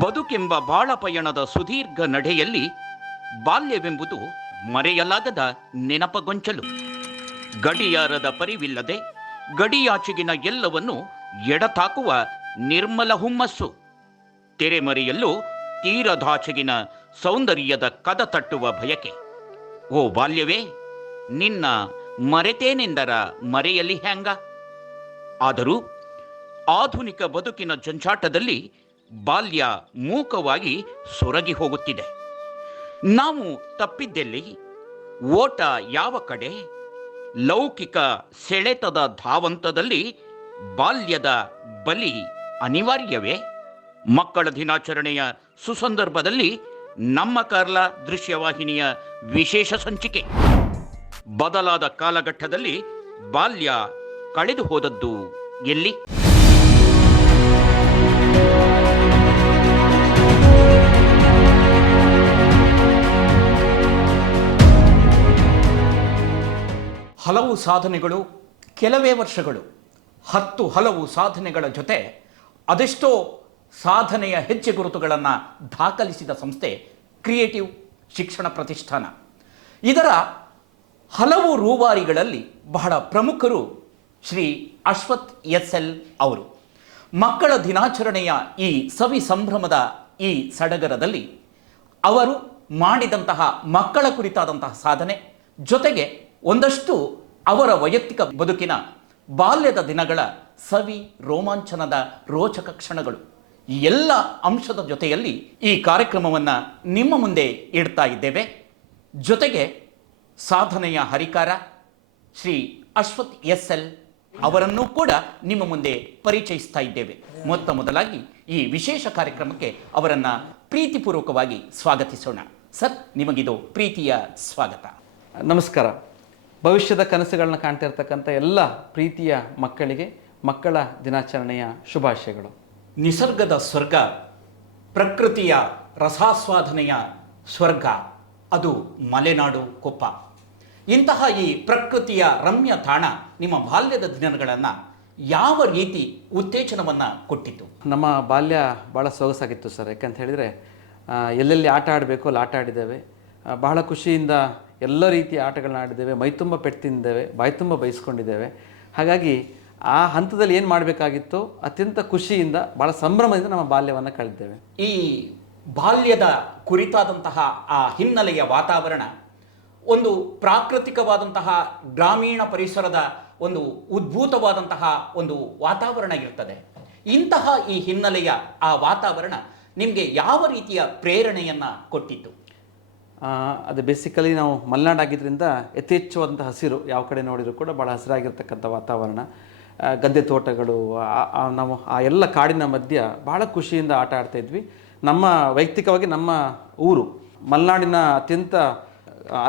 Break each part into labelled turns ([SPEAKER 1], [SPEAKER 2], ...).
[SPEAKER 1] ಬದುಕೆಂಬ ಬಾಳ ಪಯಣದ ಸುದೀರ್ಘ ನಡೆಯಲ್ಲಿ ಬಾಲ್ಯವೆಂಬುದು ಮರೆಯಲಾಗದ ನೆನಪಗೊಂಚಲು. ಗಡಿಯಾರದ ಪರಿವಿಲ್ಲದೆ ಗಡಿಯಾಚೆಗಿನ ಎಲ್ಲವನ್ನು ಎಡತಾಕುವ ನಿರ್ಮಲ ಹುಮ್ಮಸ್ಸು. ತೆರೆಮರೆಯಲ್ಲೂ ತೀರದಾಚೆಗಿನ ಸೌಂದರ್ಯದ ಕದ ತಟ್ಟುವ ಬಯಕೆ. ಓ ಬಾಲ್ಯವೇ, ನಿನ್ನ ಮರೆತೇನೆಂದರ ಮರೆಯಲಿ ಹ್ಯಾಂಗ? ಆದರೂ ಆಧುನಿಕ ಬದುಕಿನ ಜಂಜಾಟದಲ್ಲಿ ಬಾಲ್ಯ ಮೂಕವಾಗಿ ಸೊರಗಿ ಹೋಗುತ್ತಿದೆ. ನಾವು ತಪ್ಪಿದ್ದೆಲ್ಲಿ? ಓಟ ಯಾವ ಕಡೆ? ಲೌಕಿಕ ಸೆಳೆತದ ಧಾವಂತದಲ್ಲಿ ಬಾಲ್ಯದ ಬಲಿ ಅನಿವಾರ್ಯವೇ? ಮಕ್ಕಳ ದಿನಾಚರಣೆಯ ಸುಸಂದರ್ಭದಲ್ಲಿ ನಮ್ಮ ಕಾರ್ಲ ದೃಶ್ಯವಾಹಿನಿಯ ವಿಶೇಷ ಸಂಚಿಕೆ. ಬದಲಾದ ಕಾಲಘಟ್ಟದಲ್ಲಿ ಬಾಲ್ಯ ಕಳೆದು ಹೋದದ್ದು ಎಲ್ಲಿ? ಹಲವು ಸಾಧನೆಗಳು, ಕೆಲವೇ ವರ್ಷಗಳು, ಹತ್ತು ಹಲವು ಸಾಧನೆಗಳ ಜೊತೆ ಅದೆಷ್ಟೋ ಸಾಧನೆಯ ಹೆಜ್ಜೆ ಗುರುತುಗಳನ್ನು ದಾಖಲಿಸಿದ ಸಂಸ್ಥೆ ಕ್ರಿಯೇಟಿವ್ ಶಿಕ್ಷಣ ಪ್ರತಿಷ್ಠಾನ. ಇದರ ಹಲವು ರೂವಾರಿಗಳಲ್ಲಿ ಬಹಳ ಪ್ರಮುಖರು ಶ್ರೀ ಅಶ್ವಥ್ ಎಸ್ ಎಲ್ ಅವರು. ಮಕ್ಕಳ ದಿನಾಚರಣೆಯ ಈ ಸವಿ ಸಂಭ್ರಮದ ಈ ಸಡಗರದಲ್ಲಿ ಅವರು ಮಾಡಿದಂತಹ ಮಕ್ಕಳ ಕುರಿತಾದಂತಹ ಸಾಧನೆ ಜೊತೆಗೆ ಒಂದಷ್ಟು ಅವರ ವೈಯಕ್ತಿಕ ಬದುಕಿನ ಬಾಲ್ಯದ ದಿನಗಳ ಸವಿ ರೋಮಾಂಚನದ ರೋಚಕ ಕ್ಷಣಗಳು. ಈ ಎಲ್ಲ ಅಂಶದ ಜೊತೆಯಲ್ಲಿ ಈ ಕಾರ್ಯಕ್ರಮವನ್ನು ನಿಮ್ಮ ಮುಂದೆ ಇಡ್ತಾ ಇದ್ದೇವೆ. ಜೊತೆಗೆ ಸಾಧನೆಯ ಹರಿಕಾರ ಶ್ರೀ ಅಶ್ವಥ್ ಎಸ್ ಎಲ್ ಅವರನ್ನೂ ಕೂಡ ನಿಮ್ಮ ಮುಂದೆ ಪರಿಚಯಿಸ್ತಾ ಇದ್ದೇವೆ. ಮೊತ್ತ ಮೊದಲಾಗಿ ಈ ವಿಶೇಷ ಕಾರ್ಯಕ್ರಮಕ್ಕೆ ಅವರನ್ನು ಪ್ರೀತಿಪೂರ್ವಕವಾಗಿ ಸ್ವಾಗತಿಸೋಣ. ಸರ್, ನಿಮಗಿದು ಪ್ರೀತಿಯ ಸ್ವಾಗತ.
[SPEAKER 2] ನಮಸ್ಕಾರ. ಭವಿಷ್ಯದ ಕನಸುಗಳನ್ನ ಕಾಣ್ತಿರ್ತಕ್ಕಂಥ ಎಲ್ಲ ಪ್ರೀತಿಯ ಮಕ್ಕಳಿಗೆ ಮಕ್ಕಳ ದಿನಾಚರಣೆಯ ಶುಭಾಶಯಗಳು.
[SPEAKER 1] ನಿಸರ್ಗದ ಸ್ವರ್ಗ ಪ್ರಕೃತಿಯ ರಸಾಸ್ವಾದನೆಯ ಸ್ವರ್ಗ ಅದು ಮಲೆನಾಡು ಕೊಪ್ಪ. ಇಂತಹ ಈ ಪ್ರಕೃತಿಯ ರಮ್ಯ ತಾಣ ನಿಮ್ಮ ಬಾಲ್ಯದ ದಿನಗಳನ್ನು ಯಾವ ರೀತಿ ಉತ್ತೇಜನವನ್ನು ಕೊಟ್ಟಿತು?
[SPEAKER 2] ನಮ್ಮ ಬಾಲ್ಯ ಭಾಳ ಸೊಗಸಾಗಿತ್ತು ಸರ್. ಯಾಕಂತ ಹೇಳಿದರೆ ಎಲ್ಲೆಲ್ಲಿ ಆಟ ಆಡಬೇಕು ಅಲ್ಲಿ ಆಟ ಆಡಿದ್ದೇವೆ. ಬಹಳ ಖುಷಿಯಿಂದ ಎಲ್ಲ ರೀತಿಯ ಆಟಗಳನ್ನ ಆಡಿದ್ದೇವೆ ಮೈತುಂಬ ಪೆಟ್ಟು ತಿಂದಿದ್ದೇವೆ ಬಾಯ್ತುಂಬ ಬಯಸ್ಕೊಂಡಿದ್ದೇವೆ. ಹಾಗಾಗಿ ಆ ಹಂತದಲ್ಲಿ ಏನು ಮಾಡಬೇಕಾಗಿತ್ತು ಅತ್ಯಂತ ಖುಷಿಯಿಂದ ಭಾಳ ಸಂಭ್ರಮದಿಂದ ನಮ್ಮ ಬಾಲ್ಯವನ್ನು ಕಳೆದಿದ್ದೇವೆ.
[SPEAKER 1] ಈ ಬಾಲ್ಯದ ಕುರಿತಾದಂತಹ ಆ ಹಿನ್ನೆಲೆಯ ವಾತಾವರಣ, ಒಂದು ಪ್ರಾಕೃತಿಕವಾದಂತಹ ಗ್ರಾಮೀಣ ಪರಿಸರದ ಒಂದು ಉದ್ಭೂತವಾದಂತಹ ಒಂದು ವಾತಾವರಣ ಇರ್ತದೆ. ಇಂತಹ ಈ ಹಿನ್ನೆಲೆಯ ಆ ವಾತಾವರಣ ನಿಮಗೆ ಯಾವ ರೀತಿಯ ಪ್ರೇರಣೆಯನ್ನು ಕೊಟ್ಟಿತ್ತು?
[SPEAKER 2] ಅದು ಬೇಸಿಕಲಿ ನಾವು ಮಲೆನಾಡು ಆಗಿದ್ದರಿಂದ ಯಥೇಚ್ಛವಾದಂಥ ಹಸಿರು ಯಾವ ಕಡೆ ನೋಡಿದರೂ ಕೂಡ ಭಾಳ ಹಸಿರಾಗಿರ್ತಕ್ಕಂಥ ವಾತಾವರಣ. ಗದ್ದೆ ತೋಟಗಳು ನಾವು ಆ ಎಲ್ಲ ಕಾಡಿನ ಮಧ್ಯ ಭಾಳ ಖುಷಿಯಿಂದ ಆಟ ಆಡ್ತಾ ಇದ್ವಿ. ನಮ್ಮ ವೈಯಕ್ತಿಕವಾಗಿ ನಮ್ಮ ಊರು ಮಲೆನಾಡಿನ ಅತ್ಯಂತ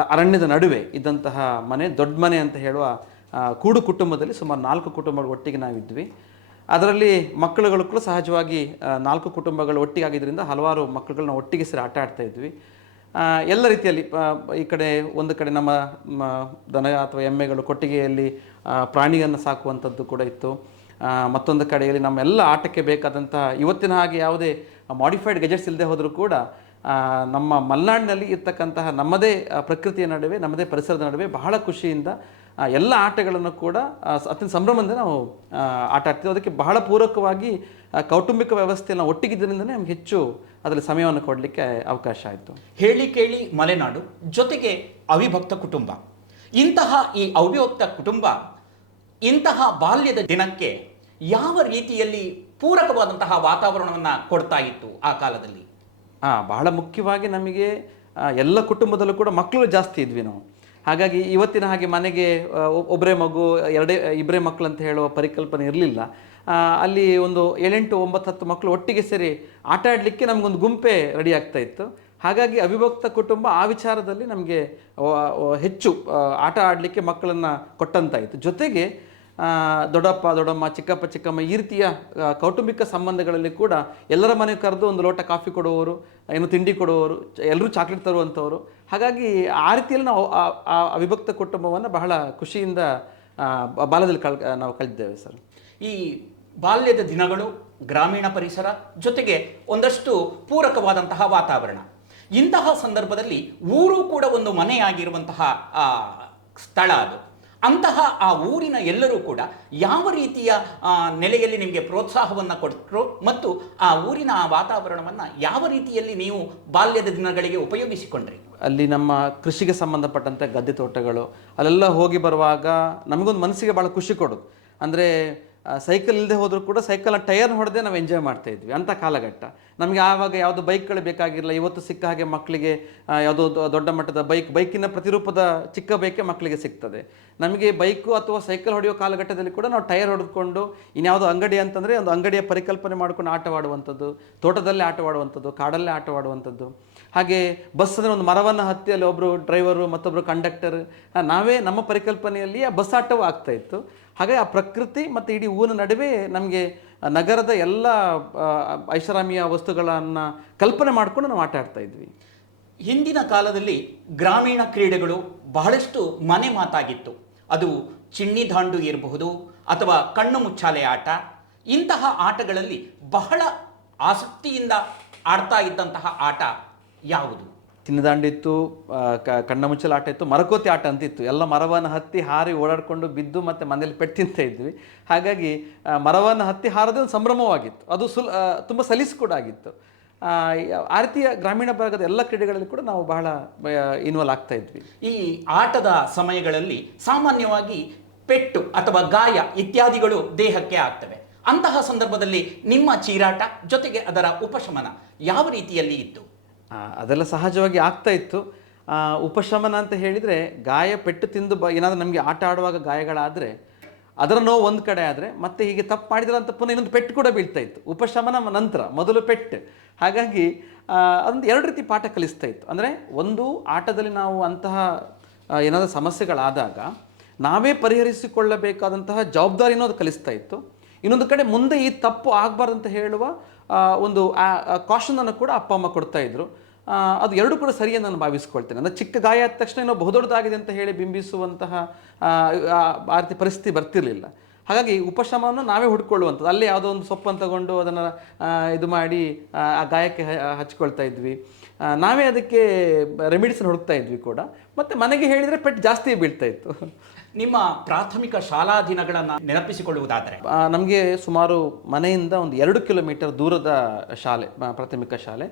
[SPEAKER 2] ಅರಣ್ಯದ ನಡುವೆ ಇದ್ದಂತಹ ಮನೆ ದೊಡ್ಡ ಮನೆ ಅಂತ ಹೇಳುವ ಕೂಡು ಕುಟುಂಬದಲ್ಲಿ ಸುಮಾರು ನಾಲ್ಕು ಕುಟುಂಬಗಳು ಒಟ್ಟಿಗೆ ನಾವಿದ್ವಿ. ಅದರಲ್ಲಿ ಮಕ್ಕಳುಗಳು ಕೂಡ ಸಹಜವಾಗಿ ನಾಲ್ಕು ಕುಟುಂಬಗಳು ಒಟ್ಟಿಗೆ ಆಗಿದ್ದರಿಂದ ಹಲವಾರು ಮಕ್ಕಳುಗಳನ್ನ ಒಟ್ಟಿಗೆ ಸೇರಿ ಆಟ ಆಡ್ತಾ ಇದ್ವಿ. ಆ, ಎಲ್ಲ ರೀತಿಯಲ್ಲಿ ಈ ಕಡೆ ಒಂದು ಕಡೆ ನಮ್ಮ ದನ ಅಥವಾ ಎಮ್ಮೆಗಳು ಕೊಟ್ಟಿಗೆಯಲ್ಲಿ ಪ್ರಾಣಿಯನ್ನು ಸಾಕುವಂಥದ್ದು ಕೂಡ ಇತ್ತು. ಮತ್ತೊಂದು ಕಡೆಯಲ್ಲಿ ನಮ್ಮ ಎಲ್ಲ ಆಟಕ್ಕೆ ಬೇಕಾದಂತಹ ಇವತ್ತಿನ ಹಾಗೆ ಯಾವುದೇ ಮಾಡಿಫೈಡ್ ಗೆಜೆಟ್ಸ್ ಇಲ್ಲದೆ ಹೋದರೂ ಕೂಡ ನಮ್ಮ ಮಲೆನಾಡಿನಲ್ಲಿ ಇರ್ತಕ್ಕಂತಹ ನಮ್ಮದೇ ಪ್ರಕೃತಿಯ ನಡುವೆ, ನಮ್ಮದೇ ಪರಿಸರದ ನಡುವೆ ಬಹಳ ಖುಷಿಯಿಂದ ಎಲ್ಲ ಆಟಗಳನ್ನು ಕೂಡ ಅತ್ಯಂತ ಸಂಭ್ರಮದಿಂದ ನಾವು ಆಟ ಆಡ್ತೀವಿ ಅದಕ್ಕೆ ಬಹಳ ಪೂರಕವಾಗಿ ಕೌಟುಂಬಿಕ ವ್ಯವಸ್ಥೆಯನ್ನು ಒಟ್ಟಿಗಿದ್ದರಿಂದನೇ ನಮ್ಗೆ ಹೆಚ್ಚು ಅದರಲ್ಲಿ ಸಮಯವನ್ನು ಕೊಡಲಿಕ್ಕೆ ಅವಕಾಶ ಆಯಿತು.
[SPEAKER 1] ಹೇಳಿ ಕೇಳಿ ಮಲೆನಾಡು ಜೊತೆಗೆ ಅವಿಭಕ್ತ ಕುಟುಂಬ. ಇಂತಹ ಈ ಅವಿಭಕ್ತ ಕುಟುಂಬ ಇಂತಹ ಬಾಲ್ಯದ ದಿನಕ್ಕೆ ಯಾವ ರೀತಿಯಲ್ಲಿ ಪೂರಕವಾದಂತಹ ವಾತಾವರಣವನ್ನು ಕೊಡ್ತಾ ಇತ್ತು ಆ ಕಾಲದಲ್ಲಿ?
[SPEAKER 2] ಆ, ಬಹಳ ಮುಖ್ಯವಾಗಿ ನಮಗೆ ಎಲ್ಲ ಕುಟುಂಬದಲ್ಲೂ ಕೂಡ ಮಕ್ಕಳು ಜಾಸ್ತಿ ಇದ್ವಿ ನಾವು. ಹಾಗಾಗಿ ಇವತ್ತಿನ ಹಾಗೆ ಮನೆಗೆ ಒಬ್ಬರೇ ಮಗು, ಎರಡೇ ಇಬ್ಬರೇ ಮಕ್ಕಳು ಅಂತ ಹೇಳುವ ಪರಿಕಲ್ಪನೆ ಇರಲಿಲ್ಲ. ಅಲ್ಲಿ ಒಂದು ಏಳೆಂಟು ಒಂಬತ್ತು ಹತ್ತು ಮಕ್ಕಳು ಒಟ್ಟಿಗೆ ಸೇರಿ ಆಟ ಆಡಲಿಕ್ಕೆ ನಮಗೊಂದು ಗುಂಪೆ ರೆಡಿ ಆಗ್ತಾ ಇತ್ತು. ಹಾಗಾಗಿ ಅವಿಭಕ್ತ ಕುಟುಂಬ ಆ ವಿಚಾರದಲ್ಲಿ ನಮಗೆ ಹೆಚ್ಚು ಆಟ ಆಡಲಿಕ್ಕೆ ಮಕ್ಕಳನ್ನು ಕೊಟ್ಟಂತಾಯಿತು. ಜೊತೆಗೆ ದೊಡ್ಡಪ್ಪ, ದೊಡ್ಡಮ್ಮ, ಚಿಕ್ಕಪ್ಪ, ಚಿಕ್ಕಮ್ಮ ಈ ರೀತಿಯ ಕೌಟುಂಬಿಕ ಸಂಬಂಧಗಳಲ್ಲಿ ಕೂಡ ಎಲ್ಲರ ಮನೆಗೆ ಕರೆದು ಒಂದು ಲೋಟ ಕಾಫಿ ಕೊಡುವವರು ಏನು ತಿಂಡಿ ಕೊಡುವವರು ಎಲ್ಲರೂ ಚಾಕ್ಲೇಟ್ ತರುವಂಥವರು. ಹಾಗಾಗಿ ಆ ರೀತಿಯಲ್ಲಿ ನಾವು ಆ- ಅವಿಭಕ್ತ ಕುಟುಂಬವನ್ನು ಬಹಳ ಖುಷಿಯಿಂದ ಬಾಲ್ಯದಲ್ಲಿ ಕಳ್ ನಾವು ಕಳೆದಿದ್ದೇವೆ ಸರ್.
[SPEAKER 1] ಈ ಬಾಲ್ಯದ ದಿನಗಳು, ಗ್ರಾಮೀಣ ಪರಿಸರ ಜೊತೆಗೆ ಒಂದಷ್ಟು ಪೂರಕವಾದಂತಹ ವಾತಾವರಣ. ಇಂತಹ ಸಂದರ್ಭದಲ್ಲಿ ಊರು ಕೂಡ ಒಂದು ಮನೆಯಾಗಿರುವಂತಹ ಸ್ಥಳ ಅದು. ಅಂತಹ ಆ ಊರಿನ ಎಲ್ಲರೂ ಕೂಡ ಯಾವ ರೀತಿಯ ನೆಲೆಯಲ್ಲಿ ನಿಮಗೆ ಪ್ರೋತ್ಸಾಹವನ್ನು ಕೊಟ್ಟರು ಮತ್ತು ಆ ಊರಿನ ಆ ವಾತಾವರಣವನ್ನು ಯಾವ ರೀತಿಯಲ್ಲಿ ನೀವು ಬಾಲ್ಯದ ದಿನಗಳಿಗೆ ಉಪಯೋಗಿಸಿಕೊಂಡ್ರಿ?
[SPEAKER 2] ಅಲ್ಲಿ ನಮ್ಮ ಕೃಷಿಗೆ ಸಂಬಂಧಪಟ್ಟಂಥ ಗದ್ದೆ ತೋಟಗಳು, ಅಲ್ಲೆಲ್ಲ ಹೋಗಿ ಬರುವಾಗ ನಮಗೊಂದು ಮನಸ್ಸಿಗೆ ಭಾಳ ಖುಷಿ ಕೊಡು ಅಂದರೆ ಸೈಕಲ್ ಇಲ್ಲದೆ ಹೋದರೂ ಕೂಡ ಸೈಕಲ್ನ ಟೈರ್ ಹೊಡೆದೇ ನಾವು ಎಂಜಾಯ್ ಮಾಡ್ತಾ ಇದ್ವಿ ಅಂಥ ಕಾಲಘಟ್ಟ. ನಮಗೆ ಆವಾಗ ಯಾವುದು ಬೈಕ್ಗಳು ಬೇಕಾಗಿರಲಿಲ್ಲ, ಇವತ್ತು ಸಿಕ್ಕ ಹಾಗೆ ಮಕ್ಕಳಿಗೆ ಯಾವುದೋ ದೊಡ್ಡ ಮಟ್ಟದ ಬೈಕ್ ಬೈಕಿನ ಪ್ರತಿರೂಪದ ಚಿಕ್ಕ ಬೈಕೆ ಮಕ್ಕಳಿಗೆ ಸಿಗ್ತದೆ. ನಮಗೆ ಬೈಕು ಅಥವಾ ಸೈಕಲ್ ಹೊಡೆಯೋ ಕಾಲಘಟ್ಟದಲ್ಲಿ ಕೂಡ ನಾವು ಟೈರ್ ಹೊಡೆದುಕೊಂಡು ಇನ್ಯಾವುದೋ ಅಂಗಡಿ ಅಂತಂದರೆ ಒಂದು ಅಂಗಡಿಯ ಪರಿಕಲ್ಪನೆ ಮಾಡ್ಕೊಂಡು ಆಟವಾಡುವಂಥದ್ದು ತೋಟದಲ್ಲೇ ಆಟವಾಡುವಂಥದ್ದು ಕಾಡಲ್ಲೇ ಆಟವಾಡುವಂಥದ್ದು ಹಾಗೆ ಬಸ್ ಅಂದರೆ ಒಂದು ಮರವನ್ನು ಹತ್ತಿ ಅಲ್ಲಿ ಒಬ್ಬರು ಡ್ರೈವರು ಮತ್ತೊಬ್ಬರು ಕಂಡಕ್ಟರ್ ನಾವೇ ನಮ್ಮ ಪರಿಕಲ್ಪನೆಯಲ್ಲಿ ಆ ಬಸ್ ಆಟವೂ ಆಗ್ತಾ ಇತ್ತು. ಹಾಗೆ ಆ ಪ್ರಕೃತಿ ಮತ್ತು ಇಡೀ ಊರಿನ ನಡುವೆ ನಮಗೆ ನಗರದ ಎಲ್ಲ ಐಷಾರಾಮಿಯ ವಸ್ತುಗಳನ್ನು ಕಲ್ಪನೆ ಮಾಡಿಕೊಂಡು ನಾವು ಆಟ ಆಡ್ತಾ ಇದ್ವಿ.
[SPEAKER 1] ಹಿಂದಿನ ಕಾಲದಲ್ಲಿ ಗ್ರಾಮೀಣ ಕ್ರೀಡೆಗಳು ಬಹಳಷ್ಟು ಮನೆ ಮಾತಾಗಿತ್ತು. ಅದು ಚಿಣ್ಣಿ ದಾಂಡು ಇರಬಹುದು ಅಥವಾ ಕಣ್ಣು ಮುಚ್ಚಾಲೆ ಆಟ. ಇಂತಹ ಆಟಗಳಲ್ಲಿ ಬಹಳ ಆಸಕ್ತಿಯಿಂದ ಆಡ್ತಾ ಇದ್ದಂತಹ ಆಟ ಯಾವುದು?
[SPEAKER 2] ಚಿನ್ನದಾಂಡಿತ್ತು ಕಣ್ಣ ಮುಚ್ಚಲ ಆಟ ಇತ್ತು ಮರಕೋತಿ ಆಟ ಅಂತ ಇತ್ತು ಎಲ್ಲ ಮರವನ್ನು ಹತ್ತಿ ಹಾರಿ ಓಡಾಡಿಕೊಂಡು ಬಿದ್ದು ಮತ್ತು ಮನೇಲಿ ಪೆಟ್ಟು ತಿಂತ ಇದ್ವಿ. ಹಾಗಾಗಿ ಮರವನ್ನು ಹತ್ತಿ ಹಾರೋದೊಂದು ಸಂಭ್ರಮವಾಗಿತ್ತು. ಅದು ಸುಲ್ ತುಂಬ ಸಲೀಸು ಕೂಡ ಆಗಿತ್ತು. ಆ, ರೀತಿಯ ಗ್ರಾಮೀಣ ಭಾಗದ ಎಲ್ಲ ಕ್ರೀಡೆಗಳಲ್ಲಿ ಕೂಡ ನಾವು ಬಹಳ ಇನ್ವಾಲ್ವ್ ಆಗ್ತಾ ಇದ್ವಿ.
[SPEAKER 1] ಈ ಆಟದ ಸಮಯಗಳಲ್ಲಿ ಸಾಮಾನ್ಯವಾಗಿ ಪೆಟ್ಟು ಅಥವಾ ಗಾಯ ಇತ್ಯಾದಿಗಳು ದೇಹಕ್ಕೆ ಆಗ್ತವೆ. ಅಂತಹ ಸಂದರ್ಭದಲ್ಲಿ ನಿಮ್ಮ ಚೀರಾಟ ಜೊತೆಗೆ ಅದರ ಉಪಶಮನ ಯಾವ ರೀತಿಯಲ್ಲಿ ಇತ್ತು?
[SPEAKER 2] ಅದೆಲ್ಲ ಸಹಜವಾಗಿ ಆಗ್ತಾ ಇತ್ತು. ಉಪಶಮನ ಅಂತ ಹೇಳಿದರೆ ಗಾಯ ಪೆಟ್ಟು ತಿಂದು ಬ ಏನಾದರೂ ನಮಗೆ ಆಟ ಆಡುವಾಗ ಗಾಯಗಳಾದರೆ ಅದರ ನೋವು ಒಂದು ಕಡೆ ಆದರೆ ಮತ್ತೆ ಹೀಗೆ ತಪ್ಪು ಮಾಡಿದ್ರೆ ಅಂತ ಪುನಃ ಇನ್ನೊಂದು ಪೆಟ್ಟು ಕೂಡ ಬೀಳ್ತಾ ಇತ್ತು. ಉಪಶಮನ ನಂತರ ಮೊದಲು ಪೆಟ್ಟು. ಹಾಗಾಗಿ ಅದೊಂದು ಎರಡು ರೀತಿ ಪಾಠ ಕಲಿಸ್ತಾ ಇತ್ತು. ಅಂದರೆ ಒಂದು ಆಟದಲ್ಲಿ ನಾವು ಅಂತಹ ಏನಾದರೂ ಸಮಸ್ಯೆಗಳಾದಾಗ ನಾವೇ ಪರಿಹರಿಸಿಕೊಳ್ಳಬೇಕಾದಂತಹ ಜವಾಬ್ದಾರಿ ಅನ್ನೋದು ಕಲಿಸ್ತಾ ಇತ್ತು. ಇನ್ನೊಂದು ಕಡೆ ಮುಂದೆ ಈ ತಪ್ಪು ಆಗಬಾರ್ದು ಅಂತ ಹೇಳುವ ಒಂದು ಕಾಷನನ್ನು ಕೂಡ ಅಪ್ಪ ಅಮ್ಮ ಕೊಡ್ತಾ ಇದ್ರು. ಆ, ಅದು ಎರಡು ಕೂಡ ಸರಿ ಅಂತ ನಾನು ಭಾವಿಸ್ಕೊಳ್ತೇನೆ. ಅಂದರೆ ಚಿಕ್ಕ ಗಾಯ ಆದ ತಕ್ಷಣ ಏನೋ ಬಹುದೊಡ್ಡದಾಗಿದೆ ಅಂತ ಹೇಳಿ ಬಿಂಬಿಸುವಂತಹ ಆ, ರೀತಿ ಪರಿಸ್ಥಿತಿ ಬರ್ತಿರಲಿಲ್ಲ. ಹಾಗಾಗಿ ಉಪಶಮವನ್ನು ನಾವೇ ಹುಡ್ಕೊಳ್ಳುವಂಥದ್ದು. ಅಲ್ಲೇ ಯಾವುದೋ ಒಂದು ಸೊಪ್ಪನ್ನು ತಗೊಂಡು ಅದನ್ನು ಇದು ಮಾಡಿ ಆ, ಗಾಯಕ್ಕೆ ಹಚ್ಕೊಳ್ತಾ ಇದ್ವಿ. ನಾವೇ ಅದಕ್ಕೆ ರೆಮಿಡಿಸನ್ ಹುಡುಕ್ತಾ ಇದ್ವಿ ಕೂಡ. ಮತ್ತು ಮನೆಗೆ ಹೇಳಿದರೆ ಪೆಟ್ಟು ಜಾಸ್ತಿ ಬೀಳ್ತಾ ಇತ್ತು.
[SPEAKER 1] ನಿಮ್ಮ ಪ್ರಾಥಮಿಕ ಶಾಲಾ ದಿನಗಳನ್ನು ನೆನಪಿಸಿಕೊಳ್ಳುವುದಾದರೆ?
[SPEAKER 2] ನಮಗೆ ಸುಮಾರು ಮನೆಯಿಂದ ಒಂದು ಎರಡು ಕಿಲೋಮೀಟರ್ ದೂರದ ಶಾಲೆ ಪ್ರಾಥಮಿಕ ಶಾಲೆ.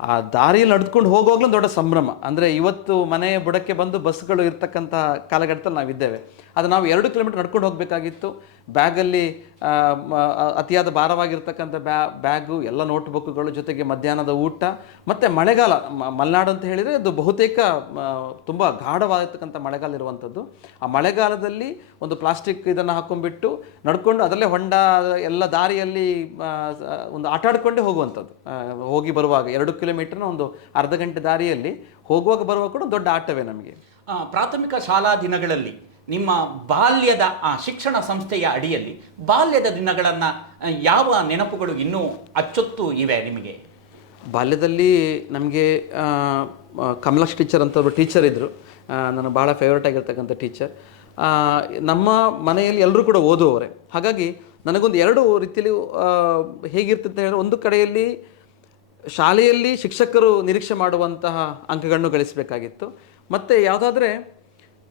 [SPEAKER 2] ಆ ದಾರಿಯಲ್ಲಿ ನಡೆದುಕೊಂಡು ಹೋಗುವಾಗಲೂ ದೊಡ್ಡ ಸಂಭ್ರಮ. ಅಂದರೆ ಇವತ್ತು ಮನೆಯ ಬುಡಕ್ಕೆ ಬಂದು ಬಸ್ಗಳು ಇರ್ತಕ್ಕಂಥ ಕಾಲಘಟ್ಟದಲ್ಲಿ ನಾವಿದ್ದೇವೆ. ಅದು ನಾವು ಎರಡು ಕಿಲೋಮೀಟರ್ ನಡ್ಕೊಂಡು ಹೋಗಬೇಕಾಗಿತ್ತು. ಬ್ಯಾಗಲ್ಲಿ ಅತಿಯಾದ ಭಾರವಾಗಿರ್ತಕ್ಕಂಥ ಬ್ಯಾ, ಬ್ಯಾಗು, ಎಲ್ಲ ನೋಟ್ಬುಕ್ಗಳು ಜೊತೆಗೆ ಮಧ್ಯಾಹ್ನದ ಊಟ, ಮತ್ತು ಮಳೆಗಾಲ ಮಲೆನಾಡು ಅಂತ ಹೇಳಿದರೆ ಅದು ಬಹುತೇಕ ತುಂಬ ಗಾಢವಾಗಿರ್ತಕ್ಕಂಥ ಮಳೆಗಾಲ ಇರುವಂಥದ್ದು. ಆ ಮಳೆಗಾಲದಲ್ಲಿ ಒಂದು ಪ್ಲಾಸ್ಟಿಕ್ ಇದನ್ನು ಹಾಕೊಂಡ್ಬಿಟ್ಟು ನಡ್ಕೊಂಡು ಅದರಲ್ಲೇ ಹೊಂಡ, ಎಲ್ಲ ದಾರಿಯಲ್ಲಿ ಒಂದು ಆಟ ಆಡ್ಕೊಂಡೇ ಹೋಗುವಂಥದ್ದು. ಹೋಗಿ ಬರುವಾಗ ಎರಡು ಕಿಲೋಮೀಟರ್ನ ಒಂದು ಅರ್ಧ ಗಂಟೆ ದಾರಿಯಲ್ಲಿ ಹೋಗುವಾಗ ಬರುವಾಗ ಕೂಡ ದೊಡ್ಡ ಆಟವೇ ನಮಗೆ.
[SPEAKER 1] ಪ್ರಾಥಮಿಕ ಶಾಲಾ ದಿನಗಳಲ್ಲಿ ನಿಮ್ಮ ಬಾಲ್ಯದ ಆ ಶಿಕ್ಷಣ ಸಂಸ್ಥೆಯ ಅಡಿಯಲ್ಲಿ ಬಾಲ್ಯದ ದಿನಗಳನ್ನು ಯಾವ ನೆನಪುಗಳು ಇನ್ನೂ ಅಚ್ಚೊತ್ತು ಇವೆ ನಿಮಗೆ?
[SPEAKER 2] ಬಾಲ್ಯದಲ್ಲಿ ನಮಗೆ ಕಮಲಕ್ಷ ಟೀಚರ್ ಅಂತ ಒಬ್ಬರು ಟೀಚರ್ ಇದ್ದರು ನಾನು ಭಾಳ ಫೇವ್ರೇಟ್ ಆಗಿರ್ತಕ್ಕಂಥ ಟೀಚರ್. ನಮ್ಮ ಮನೆಯಲ್ಲಿ ಎಲ್ಲರೂ ಕೂಡ ಓದುವವರೇ. ಹಾಗಾಗಿ ನನಗೊಂದು ಎರಡು ರೀತಿಯಲ್ಲಿ ಹೇಗಿರ್ತಂತ ಹೇಳಿದ್ರೆ ಒಂದು ಕಡೆಯಲ್ಲಿ ಶಾಲೆಯಲ್ಲಿ ಶಿಕ್ಷಕರು ನಿರೀಕ್ಷೆ ಮಾಡುವಂತಹ ಅಂಕಗಳನ್ನು ಗಳಿಸಬೇಕಾಗಿತ್ತು. ಮತ್ತು ಯಾವುದಾದ್ರೆ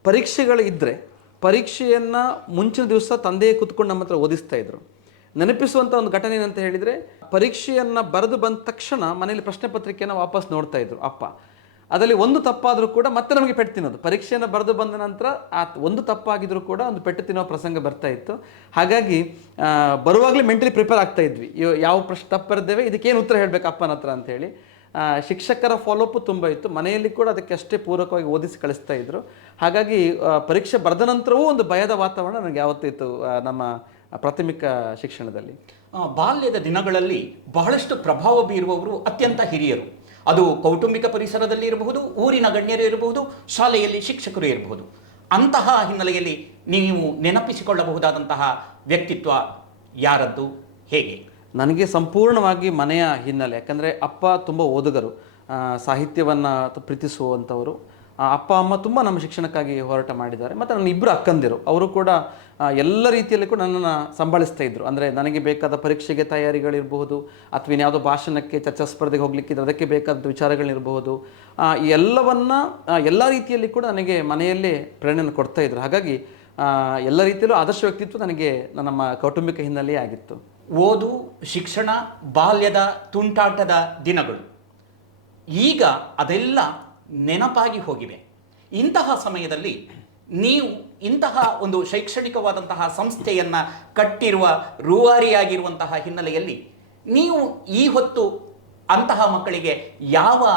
[SPEAKER 2] ಪರೀಕ್ಷೆಗಳು ಇದ್ದರೆ ಪರೀಕ್ಷೆಯನ್ನು ಮುಂಚಿನ ದಿವಸ ತಂದೆಯೇ ಕೂತ್ಕೊಂಡು ನಮ್ಮ ಹತ್ರ ಓದಿಸ್ತಾ ಇದ್ರು. ನೆನಪಿಸುವಂಥ ಒಂದು ಘಟನೆ ಏನಂತ ಹೇಳಿದರೆ, ಪರೀಕ್ಷೆಯನ್ನು ಬರೆದು ಬಂದ ತಕ್ಷಣ ಮನೆಯಲ್ಲಿ ಪ್ರಶ್ನೆ ಪತ್ರಿಕೆಯನ್ನು ವಾಪಸ್ ನೋಡ್ತಾ ಇದ್ರು ಅಪ್ಪ. ಅದರಲ್ಲಿ ಒಂದು ತಪ್ಪಾದರೂ ಕೂಡ ಮತ್ತೆ ನಮಗೆ ಪೆಟ್ಟು ತಿನ್ನೋದು. ಪರೀಕ್ಷೆಯನ್ನು ಬರೆದು ಬಂದ ನಂತರ ಆ ಒಂದು ತಪ್ಪಾಗಿದ್ರೂ ಕೂಡ ಒಂದು ಪೆಟ್ಟು ತಿನ್ನೋ ಪ್ರಸಂಗ ಬರ್ತಾ ಇತ್ತು. ಹಾಗಾಗಿ ಬರುವಾಗಲೇ ಮೆಂಟಲಿ ಪ್ರಿಪೇರ್ ಆಗ್ತಾ ಇದ್ವಿ. ಯಾವ ಪ್ರಶ್ನೆ ತಪ್ಪು ಬರೆದೇವೆ, ಇದಕ್ಕೇನು ಉತ್ತರ ಹೇಳಬೇಕು ಅಪ್ಪನ ಹತ್ರ ಅಂತೇಳಿ ಶಿಕ್ಷಕರ ಫಾಲೋಅಪ್ ತುಂಬ ಇತ್ತು. ಮನೆಯಲ್ಲಿ ಕೂಡ ಅದಕ್ಕೆ ಅಷ್ಟೇ ಪೂರಕವಾಗಿ ಓದಿಸಿ ಕಳಿಸ್ತಾ ಇದ್ದರು ಹಾಗಾಗಿ ಪರೀಕ್ಷೆ ಬರೆದ ನಂತರವೂ ಒಂದು ಭಯದ ವಾತಾವರಣ ನನಗೆ ಯಾವತ್ತಿತ್ತು ನಮ್ಮ ಪ್ರಾಥಮಿಕ ಶಿಕ್ಷಣದಲ್ಲಿ.
[SPEAKER 1] ಬಾಲ್ಯದ ದಿನಗಳಲ್ಲಿ ಬಹಳಷ್ಟು ಪ್ರಭಾವ ಬೀರುವವರು ಅತ್ಯಂತ ಹಿರಿಯರು. ಅದು ಕೌಟುಂಬಿಕ ಪರಿಸರದಲ್ಲಿ ಇರಬಹುದು, ಊರಿನ ಗಣ್ಯರು ಇರಬಹುದು, ಶಾಲೆಯಲ್ಲಿ ಶಿಕ್ಷಕರು ಇರಬಹುದು. ಅಂತಹ ಹಿನ್ನೆಲೆಯಲ್ಲಿ ನೀವು ನೆನಪಿಸಿಕೊಳ್ಳಬಹುದಾದಂತಹ ವ್ಯಕ್ತಿತ್ವ ಯಾರದ್ದು, ಹೇಗೆ?
[SPEAKER 2] ನನಗೆ ಸಂಪೂರ್ಣವಾಗಿ ಮನೆಯ ಹಿನ್ನೆಲೆ, ಯಾಕಂದರೆ ಅಪ್ಪ ತುಂಬ ಓದುಗರು ಸಾಹಿತ್ಯವನ್ನು ಪ್ರೀತಿಸುವಂಥವರು ಅಪ್ಪ, ಅಮ್ಮ ತುಂಬ ನಮ್ಮ ಶಿಕ್ಷಣಕ್ಕಾಗಿ ಹೋರಾಟ ಮಾಡಿದ್ದಾರೆ. ಮತ್ತು ನನ್ನ ಇಬ್ಬರು ಅಕ್ಕಂದಿರು, ಅವರು ಕೂಡ ಎಲ್ಲ ರೀತಿಯಲ್ಲಿ ಕೂಡ ನನ್ನನ್ನು ಸಂಭಾಳಿಸ್ತಾ ಇದ್ರು. ಅಂದರೆ ನನಗೆ ಬೇಕಾದ ಪರೀಕ್ಷೆಗೆ ತಯಾರಿಗಳಿರಬಹುದು, ಅಥವಾ ಇನ್ಯಾವುದೋ ಭಾಷಣಕ್ಕೆ ಚರ್ಚಾ ಸ್ಪರ್ಧೆಗೆ ಹೋಗ್ಲಿಕ್ಕಿದ್ರೆ ಅದಕ್ಕೆ ಬೇಕಾದ ವಿಚಾರಗಳಿರಬಹುದು. ಎಲ್ಲವನ್ನು ಎಲ್ಲವನ್ನ ಎಲ್ಲ ರೀತಿಯಲ್ಲಿ ಕೂಡ ನನಗೆ ಮನೆಯಲ್ಲೇ ಪ್ರೇರಣೆಯನ್ನು ಕೊಡ್ತಾ ಇದ್ದರು ಹಾಗಾಗಿ ಎಲ್ಲ ರೀತಿಯಲ್ಲೂ ಆದರ್ಶ ವ್ಯಕ್ತಿತ್ವ ನನಗೆ ನಮ್ಮ ಕೌಟುಂಬಿಕ ಹಿನ್ನೆಲೆಯೇ ಆಗಿತ್ತು.
[SPEAKER 1] ಓದು, ಶಿಕ್ಷಣ, ಬಾಲ್ಯದ ತುಂಟಾಟದ ದಿನಗಳು. ಈಗ ಅದೆಲ್ಲ ನೆನಪಾಗಿ ಹೋಗಿವೆ. ಇಂತಹ ಸಮಯದಲ್ಲಿ ನೀವು ಇಂತಹ ಒಂದು ಶೈಕ್ಷಣಿಕವಾದಂತಹ ಸಂಸ್ಥೆಯನ್ನು ಕಟ್ಟಿರುವ ರೂವಾರಿಯಾಗಿರುವಂತಹ ಹಿನ್ನೆಲೆಯಲ್ಲಿ ನೀವು ಈ ಹೊತ್ತು ಅಂತಹ ಮಕ್ಕಳಿಗೆ ಯಾವ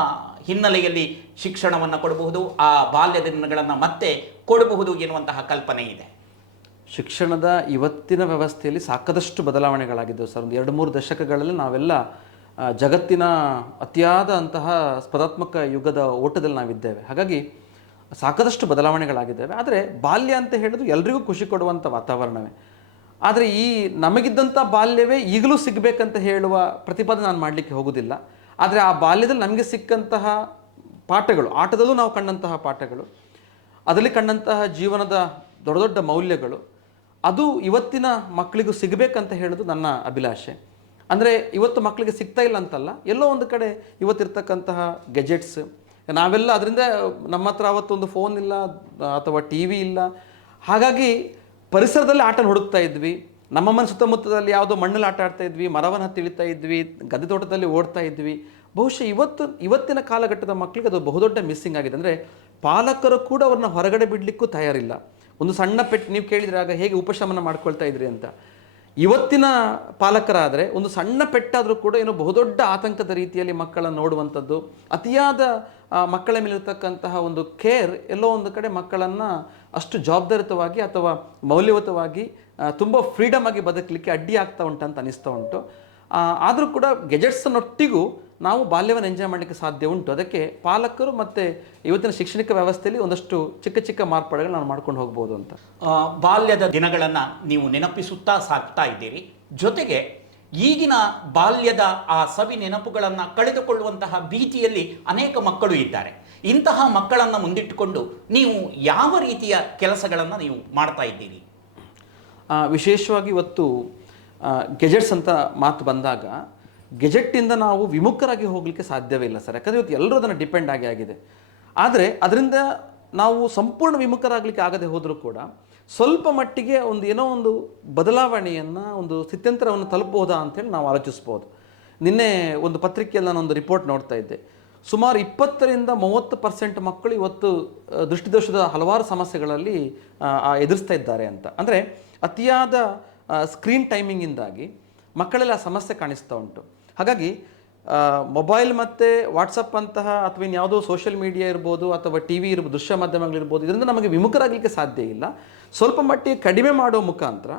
[SPEAKER 1] ಹಿನ್ನೆಲೆಯಲ್ಲಿ ಶಿಕ್ಷಣವನ್ನು ಕೊಡಬಹುದು, ಆ ಬಾಲ್ಯ ದಿನಗಳನ್ನು ಮತ್ತೆ ಕೊಡಬಹುದು ಎನ್ನುವಂತಹ ಕಲ್ಪನೆ ಇದೆ.
[SPEAKER 2] ಶಿಕ್ಷಣದ ಇವತ್ತಿನ ವ್ಯವಸ್ಥೆಯಲ್ಲಿ ಸಾಕಷ್ಟು ಬದಲಾವಣೆಗಳಾಗಿದ್ದವು ಸರ್. ಒಂದು ಎರಡು ಮೂರು ದಶಕಗಳಲ್ಲಿ ನಾವೆಲ್ಲ ಜಗತ್ತಿನ ಅತಿಯಾದ ಅಂತಹ ಸ್ಪರ್ಧಾತ್ಮಕ ಯುಗದ ಓಟದಲ್ಲಿ ನಾವಿದ್ದೇವೆ. ಹಾಗಾಗಿ ಸಾಕಷ್ಟು ಬದಲಾವಣೆಗಳಾಗಿದ್ದೇವೆ. ಆದರೆ ಬಾಲ್ಯ ಅಂತ ಹೇಳಿದ್ರು ಎಲ್ರಿಗೂ ಖುಷಿ ಕೊಡುವಂಥ ವಾತಾವರಣವೇ. ಆದರೆ ಈ ನಮಗಿದ್ದಂಥ ಬಾಲ್ಯವೇ ಈಗಲೂ ಸಿಗಬೇಕಂತ ಹೇಳುವ ಪ್ರತಿಪಾದನೆ ನಾನು ಮಾಡಲಿಕ್ಕೆ ಹೋಗೋದಿಲ್ಲ. ಆದರೆ ಆ ಬಾಲ್ಯದಲ್ಲಿ ನಮಗೆ ಸಿಕ್ಕಂತಹ ಪಾಠಗಳು, ಆಟದಲ್ಲೂ ನಾವು ಕಂಡಂತಹ ಪಾಠಗಳು, ಅದರಲ್ಲಿ ಕಂಡಂತಹ ಜೀವನದ ದೊಡ್ಡ ದೊಡ್ಡ ಮೌಲ್ಯಗಳು ಅದು ಇವತ್ತಿನ ಮಕ್ಕಳಿಗೂ ಸಿಗಬೇಕಂತ ಹೇಳೋದು ನನ್ನ ಅಭಿಲಾಷೆ. ಅಂದರೆ ಇವತ್ತು ಮಕ್ಕಳಿಗೆ ಸಿಗ್ತಾ ಇಲ್ಲ ಅಂತಲ್ಲ, ಎಲ್ಲೋ ಒಂದು ಕಡೆ ಇವತ್ತಿರ್ತಕ್ಕಂತಹ ಗೆಜೆಟ್ಸ್ ನಾವೆಲ್ಲ ಅದರಿಂದ ನಮ್ಮ ಹತ್ರ ಅವತ್ತೊಂದು ಫೋನ್ ಇಲ್ಲ, ಅಥವಾ ಟಿ ವಿ ಇಲ್ಲ. ಹಾಗಾಗಿ ಪರಿಸರದಲ್ಲಿ ಆಟ ಹುಡುಕ್ತಾ ಇದ್ವಿ. ನಮ್ಮ ಮನೆ ಸುತ್ತಮುತ್ತದಲ್ಲಿ ಯಾವುದೋ ಮಣ್ಣಲ್ಲಿ ಆಟ ಆಡ್ತಾ ಇದ್ವಿ, ಮರವನ್ನು ಹತ್ತಿಳಿತಾ ಇದ್ವಿ, ಗದ್ದೆ ತೋಟದಲ್ಲಿ ಓಡ್ತಾ ಇದ್ವಿ. ಬಹುಶಃ ಇವತ್ತು, ಇವತ್ತಿನ ಕಾಲಘಟ್ಟದ ಮಕ್ಕಳಿಗೆ ಅದು ಬಹುದೊಡ್ಡ ಮಿಸ್ಸಿಂಗ್ ಆಗಿದೆ. ಅಂದರೆ ಪಾಲಕರು ಕೂಡ ಅವ್ರನ್ನ ಹೊರಗಡೆ ಬಿಡಲಿಕ್ಕೂ ತಯಾರಿಲ್ಲ. ಒಂದು ಸಣ್ಣ ಪೆಟ್ಟು ನೀವು ಕೇಳಿದ್ರೆ ಆಗ ಹೇಗೆ ಉಪಶಮನ ಮಾಡ್ಕೊಳ್ತಾ ಇದ್ರಿ ಅಂತ. ಇವತ್ತಿನ ಪಾಲಕರಾದರೆ ಒಂದು ಸಣ್ಣ ಪೆಟ್ಟಾದರೂ ಕೂಡ ಏನೋ ಬಹುದೊಡ್ಡ ಆತಂಕದ ರೀತಿಯಲ್ಲಿ ಮಕ್ಕಳನ್ನು ನೋಡುವಂಥದ್ದು, ಅತಿಯಾದ ಮಕ್ಕಳ ಮೇಲಿರ್ತಕ್ಕಂತಹ ಒಂದು ಕೇರ್ ಎಲ್ಲೋ ಒಂದು ಕಡೆ ಮಕ್ಕಳನ್ನು ಅಷ್ಟು ಜವಾಬ್ದಾರಿತವಾಗಿ ಅಥವಾ ಮೌಲ್ಯಯುತವಾಗಿ ತುಂಬ ಫ್ರೀಡಮ್ ಆಗಿ ಬದುಕಲಿಕ್ಕೆ ಅಡ್ಡಿ ಆಗ್ತಾ ಉಂಟಂತ ಅನಿಸ್ತಾ ಉಂಟು. ಆದರೂ ಕೂಡ ಗೆಜೆಟ್ಸ್ನೊಟ್ಟಿಗೂ ನಾವು ಬಾಲ್ಯವನ್ನು ಎಂಜಾಯ್ ಮಾಡಲಿಕ್ಕೆ ಸಾಧ್ಯ ಉಂಟು. ಅದಕ್ಕೆ ಪಾಲಕರು ಮತ್ತು ಇವತ್ತಿನ ಶೈಕ್ಷಣಿಕ ವ್ಯವಸ್ಥೆಯಲ್ಲಿ ಒಂದಷ್ಟು ಚಿಕ್ಕ ಚಿಕ್ಕ ಮಾರ್ಪಾಡುಗಳು ನಾನು ಮಾಡ್ಕೊಂಡು ಹೋಗ್ಬೋದು ಅಂತ.
[SPEAKER 1] ಬಾಲ್ಯದ ದಿನಗಳನ್ನು ನೀವು ನೆನಪಿಸುತ್ತಾ ಸಾಕ್ತಾ ಇದ್ದೀರಿ. ಜೊತೆಗೆ ಈಗಿನ ಬಾಲ್ಯದ ಆ ಸವಿ ನೆನಪುಗಳನ್ನು ಕಳೆದುಕೊಳ್ಳುವಂತಹ ಭೀತಿಯಲ್ಲಿ ಅನೇಕ ಮಕ್ಕಳು ಇದ್ದಾರೆ. ಇಂತಹ ಮಕ್ಕಳನ್ನು ಮುಂದಿಟ್ಟುಕೊಂಡು ನೀವು ಯಾವ ರೀತಿಯ ಕೆಲಸಗಳನ್ನು ನೀವು ಮಾಡ್ತಾ ಇದ್ದೀರಿ?
[SPEAKER 2] ವಿಶೇಷವಾಗಿ ಇವತ್ತು ಗೆಜೆಟ್ಸ್ ಅಂತ ಮಾತು ಬಂದಾಗ ಗೆಜೆಟ್ಟಿಂದ ನಾವು ವಿಮುಖರಾಗಿ ಹೋಗಲಿಕ್ಕೆ ಸಾಧ್ಯವೇ ಇಲ್ಲ ಸರ್. ಯಾಕಂದರೆ ಇವತ್ತು ಎಲ್ಲರೂ ಅದನ್ನು ಡಿಪೆಂಡ್ ಆಗಿ ಆಗಿದೆ. ಆದರೆ ಅದರಿಂದ ನಾವು ಸಂಪೂರ್ಣ ವಿಮುಖರಾಗಲಿಕ್ಕೆ ಆಗದೆ ಹೋದರೂ ಕೂಡ ಸ್ವಲ್ಪ ಮಟ್ಟಿಗೆ ಒಂದು ಏನೋ ಒಂದು ಬದಲಾವಣೆಯನ್ನು, ಒಂದು ಸ್ಥಿತ್ಯಂತರವನ್ನು ತಲುಪಬಹುದಾ ಅಂತೇಳಿ ನಾವು ಆಲೋಚಿಸ್ಬೋದು. ನಿನ್ನೆ ಒಂದು ಪತ್ರಿಕೆಯಲ್ಲಿ ನಾನೊಂದು ರಿಪೋರ್ಟ್ ನೋಡ್ತಾ ಇದ್ದೆ. ಸುಮಾರು ಇಪ್ಪತ್ತರಿಂದ ಮೂವತ್ತು ಪರ್ಸೆಂಟ್ ಮಕ್ಕಳು ಇವತ್ತು ದೃಷ್ಟಿದೋಷದ ಹಲವಾರು ಸಮಸ್ಯೆಗಳಲ್ಲಿ ಎದುರಿಸ್ತಾ ಇದ್ದಾರೆ ಅಂತ. ಅಂದರೆ ಅತಿಯಾದ ಸ್ಕ್ರೀನ್ ಟೈಮಿಂಗಿಂದಾಗಿ ಮಕ್ಕಳೆಲ್ಲ ಆ ಸಮಸ್ಯೆ ಕಾಣಿಸ್ತಾ ಉಂಟು. ಹಾಗಾಗಿ ಮೊಬೈಲ್ ಮತ್ತು ವಾಟ್ಸಪ್ ಅಂತಹ ಅಥವಾ ಇನ್ಯಾವುದೋ ಸೋಷಿಯಲ್ ಮೀಡಿಯಾ ಇರ್ಬೋದು ಅಥವಾ ಟಿ ವಿ ಇರ್ಬೋದು, ದೃಶ್ಯ ಮಾಧ್ಯಮಗಳಿರ್ಬೋದು ಇದರಿಂದ ನಮಗೆ ವಿಮುಖರಾಗಲಿಕ್ಕೆ ಸಾಧ್ಯ ಇಲ್ಲ. ಸ್ವಲ್ಪ ಮಟ್ಟಿಗೆ ಕಡಿಮೆ ಮಾಡೋ ಮುಖಾಂತರ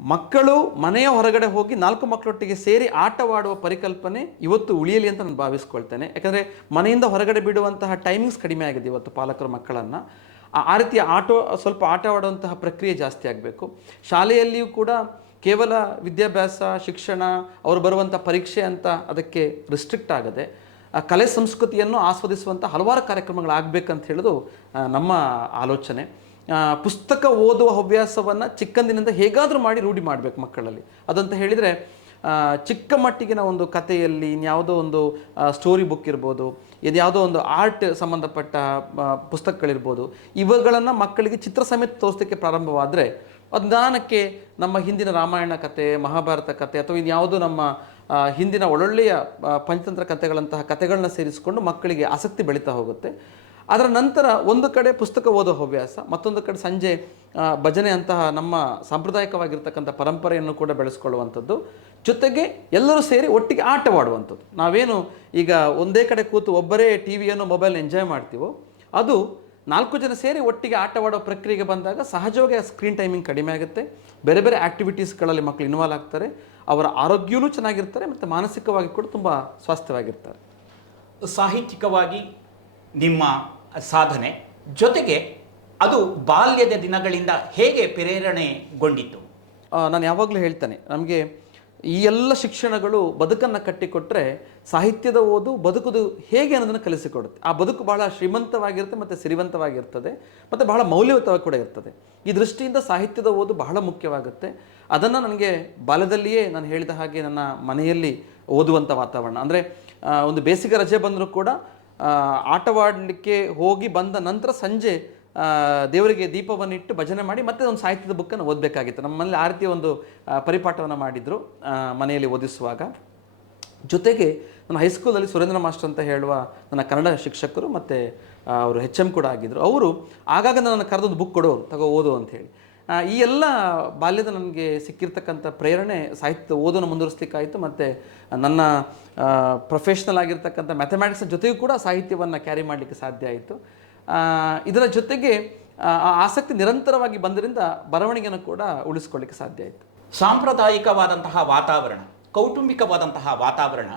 [SPEAKER 2] ಮಕ್ಕಳು ಮನೆಯ ಹೊರಗಡೆ ಹೋಗಿ ನಾಲ್ಕು ಮಕ್ಕಳೊಟ್ಟಿಗೆ ಸೇರಿ ಆಟವಾಡುವ ಪರಿಕಲ್ಪನೆ ಇವತ್ತು ಉಳಿಯಲಿ ಅಂತ ನಾನು ಭಾವಿಸ್ಕೊಳ್ತೇನೆ. ಯಾಕಂದರೆ ಮನೆಯಿಂದ ಹೊರಗಡೆ ಬಿಡುವಂತಹ ಟೈಮಿಂಗ್ಸ್ ಕಡಿಮೆ ಆಗಿದೆ ಇವತ್ತು ಪಾಲಕರು ಮಕ್ಕಳನ್ನು. ಆ- ಆ ರೀತಿಯ ಆಟೋ, ಸ್ವಲ್ಪ ಆಟವಾಡುವಂತಹ ಪ್ರಕ್ರಿಯೆ ಜಾಸ್ತಿ ಆಗಬೇಕು. ಶಾಲೆಯಲ್ಲಿಯೂ ಕೂಡ ಕೇವಲ ವಿದ್ಯಾಭ್ಯಾಸ, ಶಿಕ್ಷಣ, ಅವರು ಬರುವಂಥ ಪರೀಕ್ಷೆ ಅಂತ ಅದಕ್ಕೆ ರಿಸ್ಟ್ರಿಕ್ಟ್ ಆಗದೆ ಕಲೆ ಸಂಸ್ಕೃತಿಯನ್ನು ಆಸ್ವಾದಿಸುವಂಥ ಹಲವಾರು ಕಾರ್ಯಕ್ರಮಗಳಾಗಬೇಕಂತ ಹೇಳೋದು ನಮ್ಮ ಆಲೋಚನೆ. ಪುಸ್ತಕ ಓದುವ ಹವ್ಯಾಸವನ್ನು ಚಿಕ್ಕಂದಿನಿಂದ ಹೇಗಾದರೂ ಮಾಡಿ ರೂಢಿ ಮಾಡಬೇಕು ಮಕ್ಕಳಲ್ಲಿ. ಅದಂತ ಹೇಳಿದರೆ ಚಿಕ್ಕ ಮಟ್ಟಿಗಿನ ಒಂದು ಕಥೆಯಲ್ಲಿ, ಇನ್ಯಾವುದೋ ಒಂದು ಸ್ಟೋರಿ ಬುಕ್ ಇರ್ಬೋದು ಇದು ಯಾವುದೋ ಒಂದು ಆರ್ಟ್ ಸಂಬಂಧಪಟ್ಟ ಪುಸ್ತಕಗಳಿರ್ಬೋದು, ಇವುಗಳನ್ನು ಮಕ್ಕಳಿಗೆ ಚಿತ್ರ ಸಮೇತ ತೋರಿಸೋಕ್ಕೆ ಪ್ರಾರಂಭವಾದರೆ ನಿಧಾನಕ್ಕೆ ನಮ್ಮ ಹಿಂದಿನ ರಾಮಾಯಣ ಕತೆ, ಮಹಾಭಾರತ ಕತೆ ಅಥವಾ ಇನ್ಯಾವುದೋ ನಮ್ಮ ಹಿಂದಿನ ಒಳ್ಳೊಳ್ಳೆಯ ಪಂಚತಂತ್ರ ಕಥೆಗಳಂತಹ ಕಥೆಗಳನ್ನ ಸೇರಿಸಿಕೊಂಡು ಮಕ್ಕಳಿಗೆ ಆಸಕ್ತಿ ಬೆಳೀತಾ ಹೋಗುತ್ತೆ. ಅದರ ನಂತರ ಒಂದು ಕಡೆ ಪುಸ್ತಕ ಓದೋ ಹವ್ಯಾಸ, ಮತ್ತೊಂದು ಕಡೆ ಸಂಜೆ ಭಜನೆ ಅಂತಹ ನಮ್ಮ ಸಾಂಪ್ರದಾಯಿಕವಾಗಿರ್ತಕ್ಕಂಥ ಪರಂಪರೆಯನ್ನು ಕೂಡ ಬೆಳೆಸ್ಕೊಳ್ಳುವಂಥದ್ದು. ಜೊತೆಗೆ ಎಲ್ಲರೂ ಸೇರಿ ಒಟ್ಟಿಗೆ ಆಟವಾಡುವಂಥದ್ದು. ನಾವೇನು ಈಗ ಒಂದೇ ಕಡೆ ಕೂತು ಒಬ್ಬರೇ ಟಿ ವಿಯನ್ನು ಮೊಬೈಲ್ ಎಂಜಾಯ್ ಮಾಡ್ತೀವೋ, ಅದು ನಾಲ್ಕು ಜನ ಸೇರಿ ಒಟ್ಟಿಗೆ ಆಟವಾಡೋ ಪ್ರಕ್ರಿಯೆಗೆ ಬಂದಾಗ ಸಹಜವಾಗಿ ಆ ಸ್ಕ್ರೀನ್ ಟೈಮಿಂಗ್ ಕಡಿಮೆ ಆಗುತ್ತೆ. ಬೇರೆ ಬೇರೆ ಆ್ಯಕ್ಟಿವಿಟೀಸ್ಗಳಲ್ಲಿ ಮಕ್ಕಳು ಇನ್ವಾಲ್ವ್ ಆಗ್ತಾರೆ. ಅವರ ಆರೋಗ್ಯವೂ ಚೆನ್ನಾಗಿರ್ತಾರೆ ಮತ್ತು ಮಾನಸಿಕವಾಗಿ ಕೂಡ ತುಂಬ ಸ್ವಾಸ್ಥ್ಯವಾಗಿರ್ತಾರೆ.
[SPEAKER 1] ಸಾಹಿತ್ಯಿಕವಾಗಿ ನಿಮ್ಮ ಸಾಧನೆ ಜೊತೆಗೆ ಅದು ಬಾಲ್ಯದ ದಿನಗಳಿಂದ ಹೇಗೆ ಪ್ರೇರಣೆಗೊಂಡಿತ್ತು?
[SPEAKER 2] ನಾನು ಯಾವಾಗಲೂ ಹೇಳ್ತೇನೆ ನಮಗೆ ಈ ಎಲ್ಲ ಶಿಕ್ಷಣಗಳು ಬದುಕನ್ನು ಕಟ್ಟಿಕೊಟ್ಟರೆ ಸಾಹಿತ್ಯದ ಓದು ಬದುಕುದು ಹೇಗೆ ಅನ್ನೋದನ್ನು ಕಲಿಸಿಕೊಡುತ್ತೆ. ಆ ಬದುಕು ಬಹಳ ಶ್ರೀಮಂತವಾಗಿರುತ್ತೆ ಮತ್ತು ಸಿರಿವಂತವಾಗಿರ್ತದೆ ಮತ್ತು ಬಹಳ ಮೌಲ್ಯಯುತವಾಗಿ ಕೂಡ ಇರ್ತದೆ. ಈ ದೃಷ್ಟಿಯಿಂದ ಸಾಹಿತ್ಯದ ಓದು ಬಹಳ ಮುಖ್ಯವಾಗುತ್ತೆ. ಅದನ್ನು ನನಗೆ ಬಾಲ್ಯದಲ್ಲಿಯೇ ನಾನು ಹೇಳಿದ ಹಾಗೆ ನನ್ನ ಮನೆಯಲ್ಲಿ ಓದುವಂಥ ವಾತಾವರಣ. ಅಂದರೆ ಒಂದು ಬೇಸಿಗೆ ರಜೆ ಬಂದರೂ ಕೂಡ ಆಟವಾಡಲಿಕ್ಕೆ ಹೋಗಿ ಬಂದ ನಂತರ ಸಂಜೆ ದೇವರಿಗೆ ದೀಪವನ್ನಿಟ್ಟು ಭಜನೆ ಮಾಡಿ ಮತ್ತೆ ಒಂದು ಸಾಹಿತ್ಯದ ಬುಕ್ಕನ್ನು ಓದಬೇಕಾಗಿತ್ತು. ನಮ್ಮಲ್ಲಿ ಆ ರೀತಿಯ ಒಂದು ಪರಿಪಾಠವನ್ನು ಮಾಡಿದರು ಮನೆಯಲ್ಲಿ ಓದಿಸುವಾಗ. ಜೊತೆಗೆ ನನ್ನ ಹೈಸ್ಕೂಲಲ್ಲಿ ಸುರೇಂದ್ರ ಮಾಸ್ಟರ್ ಅಂತ ಹೇಳುವ ನನ್ನ ಕನ್ನಡ ಶಿಕ್ಷಕರು ಮತ್ತು ಅವರು ಹೆಚ್ ಎಂ ಕೂಡ ಆಗಿದ್ದರು ಅವರು ಆಗಾಗ ನನ್ನ ಕರೆದೊಂದು ಬುಕ್ ಕೊಡೋರು, ತಗೋ ಓದು ಅಂತ ಹೇಳಿ. ಈ ಎಲ್ಲ ಬಾಲ್ಯದ ನನಗೆ ಸಿಕ್ಕಿರ್ತಕ್ಕಂಥ ಪ್ರೇರಣೆ ಸಾಹಿತ್ಯ ಓದನ್ನು ಮುಂದುವರಿಸ್ಲಿಕ್ಕಾಯಿತು ಮತ್ತು ನನ್ನ ಪ್ರೊಫೆಷ್ನಲ್ ಆಗಿರ್ತಕ್ಕಂಥ ಮ್ಯಾಥಮೆಟಿಕ್ಸ್ ಜೊತೆಗೂ ಕೂಡ ಸಾಹಿತ್ಯವನ್ನು ಕ್ಯಾರಿ ಮಾಡಲಿಕ್ಕೆ ಸಾಧ್ಯ ಆಯಿತು. ಇದರ ಜೊತೆಗೆ ಆಸಕ್ತಿ ನಿರಂತರವಾಗಿ ಬಂದರಿಂದ ಬರವಣಿಗೆಯನ್ನು ಕೂಡ ಉಳಿಸ್ಕೊಳ್ಳಿಕ್ಕೆ ಸಾಧ್ಯ ಆಯಿತು.
[SPEAKER 1] ಸಾಂಪ್ರದಾಯಿಕವಾದಂತಹ ವಾತಾವರಣ, ಕೌಟುಂಬಿಕವಾದಂತಹ ವಾತಾವರಣ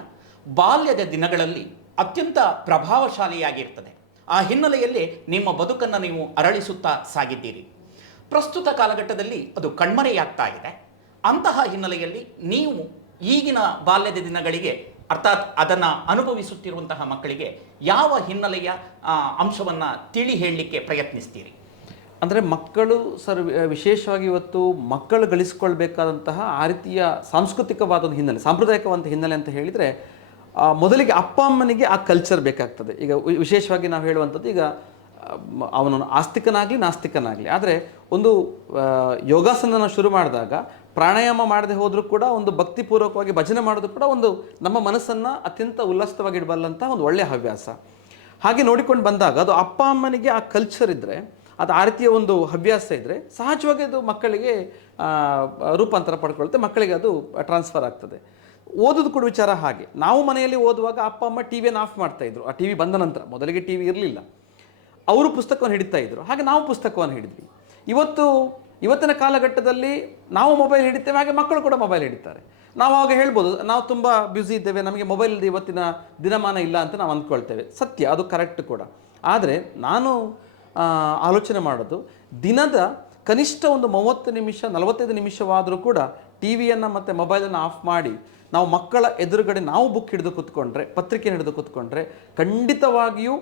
[SPEAKER 1] ಬಾಲ್ಯದ ದಿನಗಳಲ್ಲಿ ಅತ್ಯಂತ ಪ್ರಭಾವಶಾಲಿಯಾಗಿರ್ತದೆ. ಆ ಹಿನ್ನೆಲೆಯಲ್ಲಿ ನಿಮ್ಮ ಬದುಕನ್ನು ನೀವು ಅರಳಿಸುತ್ತಾ ಸಾಗಿದ್ದೀರಿ. ಪ್ರಸ್ತುತ ಕಾಲಘಟ್ಟದಲ್ಲಿ ಅದು ಕಣ್ಮರೆಯಾಗ್ತಾ ಇದೆ. ಅಂತಹ ಹಿನ್ನೆಲೆಯಲ್ಲಿ ನೀವು ಈಗಿನ ಬಾಲ್ಯದ ದಿನಗಳಿಗೆ ಅರ್ಥಾತ್ ಅದನ್ನು ಅನುಭವಿಸುತ್ತಿರುವಂತಹ ಮಕ್ಕಳಿಗೆ ಯಾವ ಹಿನ್ನೆಲೆಯ ಅಂಶವನ್ನು ತಿಳಿ ಹೇಳಲಿಕ್ಕೆ ಪ್ರಯತ್ನಿಸ್ತೀರಿ?
[SPEAKER 2] ಅಂದರೆ ಮಕ್ಕಳು ಸರ್ ವಿಶೇಷವಾಗಿ ಇವತ್ತು ಮಕ್ಕಳು ಗಳಿಸಿಕೊಳ್ಬೇಕಾದಂತಹ ಆ ರೀತಿಯ ಸಾಂಸ್ಕೃತಿಕವಾದ ಒಂದು ಹಿನ್ನೆಲೆ ಸಾಂಪ್ರದಾಯಿಕವಾದ ಹಿನ್ನೆಲೆ ಅಂತ ಹೇಳಿದರೆ ಮೊದಲಿಗೆ ಅಪ್ಪ ಅಮ್ಮನಿಗೆ ಆ ಕಲ್ಚರ್ ಬೇಕಾಗ್ತದೆ. ಈಗ ವಿಶೇಷವಾಗಿ ನಾವು ಹೇಳುವಂಥದ್ದು ಈಗ ಅವನು ಆಸ್ತಿಕನಾಗಲಿ ನಾಸ್ತಿಕನಾಗಲಿ. ಆದರೆ ಒಂದು ಯೋಗಾಸನ ಶುರು ಮಾಡಿದಾಗ ಪ್ರಾಣಾಯಾಮ ಮಾಡದೆ ಹೋದರೂ ಕೂಡ ಒಂದು ಭಕ್ತಿಪೂರ್ವಕವಾಗಿ ಭಜನೆ ಮಾಡೋದು ಕೂಡ ಒಂದು ನಮ್ಮ ಮನಸ್ಸನ್ನು ಅತ್ಯಂತ ಉಲ್ಲಾಸಿತವಾಗಿಡಬಲ್ಲಂಥ ಒಂದು ಒಳ್ಳೆಯ ಹವ್ಯಾಸ. ಹಾಗೆ ನೋಡಿಕೊಂಡು ಬಂದಾಗ ಅದು ಅಪ್ಪ ಅಮ್ಮನಿಗೆ ಆ ಕಲ್ಚರ್ ಇದ್ದರೆ ಅದು ಆ ರೀತಿಯ ಒಂದು ಹವ್ಯಾಸ ಇದ್ದರೆ ಸಹಜವಾಗಿ ಅದು ಮಕ್ಕಳಿಗೆ ರೂಪಾಂತರ ಪಡ್ಕೊಳ್ಳುತ್ತೆ, ಮಕ್ಕಳಿಗೆ ಅದು ಟ್ರಾನ್ಸ್ಫರ್ ಆಗ್ತದೆ. ಓದೋದು ಕೂಡ ವಿಚಾರ ಹಾಗೆ. ನಾವು ಮನೆಯಲ್ಲಿ ಓದುವಾಗ ಅಪ್ಪ ಅಮ್ಮ ಟಿ ವಿಯನ್ನು ಆಫ್ ಮಾಡ್ತಾಯಿದ್ರು ಆ ಟಿ ವಿ ಬಂದ ನಂತರ, ಮೊದಲಿಗೆ ಟಿ ವಿ ಇರಲಿಲ್ಲ. ಅವರು ಪುಸ್ತಕವನ್ನು ಹಿಡಿತಾ ಇದ್ರು. ಹಾಗೆ ನಾವು ಪುಸ್ತಕವನ್ನು ಹಿಡಿದ್ವಿ. ಇವತ್ತು ಇವತ್ತಿನ ಕಾಲಘಟ್ಟದಲ್ಲಿ ನಾವು ಮೊಬೈಲ್ ಹಿಡಿತೇವೆ, ಹಾಗೆ ಮಕ್ಕಳು ಕೂಡ ಮೊಬೈಲ್ ಹಿಡಿತಾರೆ. ನಾವು ಆವಾಗ ಹೇಳ್ಬೋದು, ನಾವು ತುಂಬ ಬ್ಯುಸಿ ಇದ್ದೇವೆ, ನಮಗೆ ಮೊಬೈಲ್ ಇವತ್ತಿನ ದಿನಮಾನ ಇಲ್ಲ ಅಂತ ನಾವು ಅಂದ್ಕೊಳ್ತೇವೆ. ಸತ್ಯ, ಅದು ಕರೆಕ್ಟ್ ಕೂಡ. ಆದರೆ ನಾನು ಆಲೋಚನೆ ಮಾಡೋದು, ದಿನದ ಕನಿಷ್ಠ ಒಂದು ಮೂವತ್ತು ನಿಮಿಷ, ನಲವತ್ತೈದು ನಿಮಿಷವಾದರೂ ಕೂಡ ಟಿ ವಿಯನ್ನು ಮತ್ತು ಮೊಬೈಲನ್ನು ಆಫ್ ಮಾಡಿ, ನಾವು ಮಕ್ಕಳ ಎದುರುಗಡೆ ನಾವು ಬುಕ್ ಹಿಡಿದು ಕೂತ್ಕೊಂಡ್ರೆ, ಪತ್ರಿಕೆ ಹಿಡಿದು ಕೂತ್ಕೊಂಡ್ರೆ, ಖಂಡಿತವಾಗಿಯೂ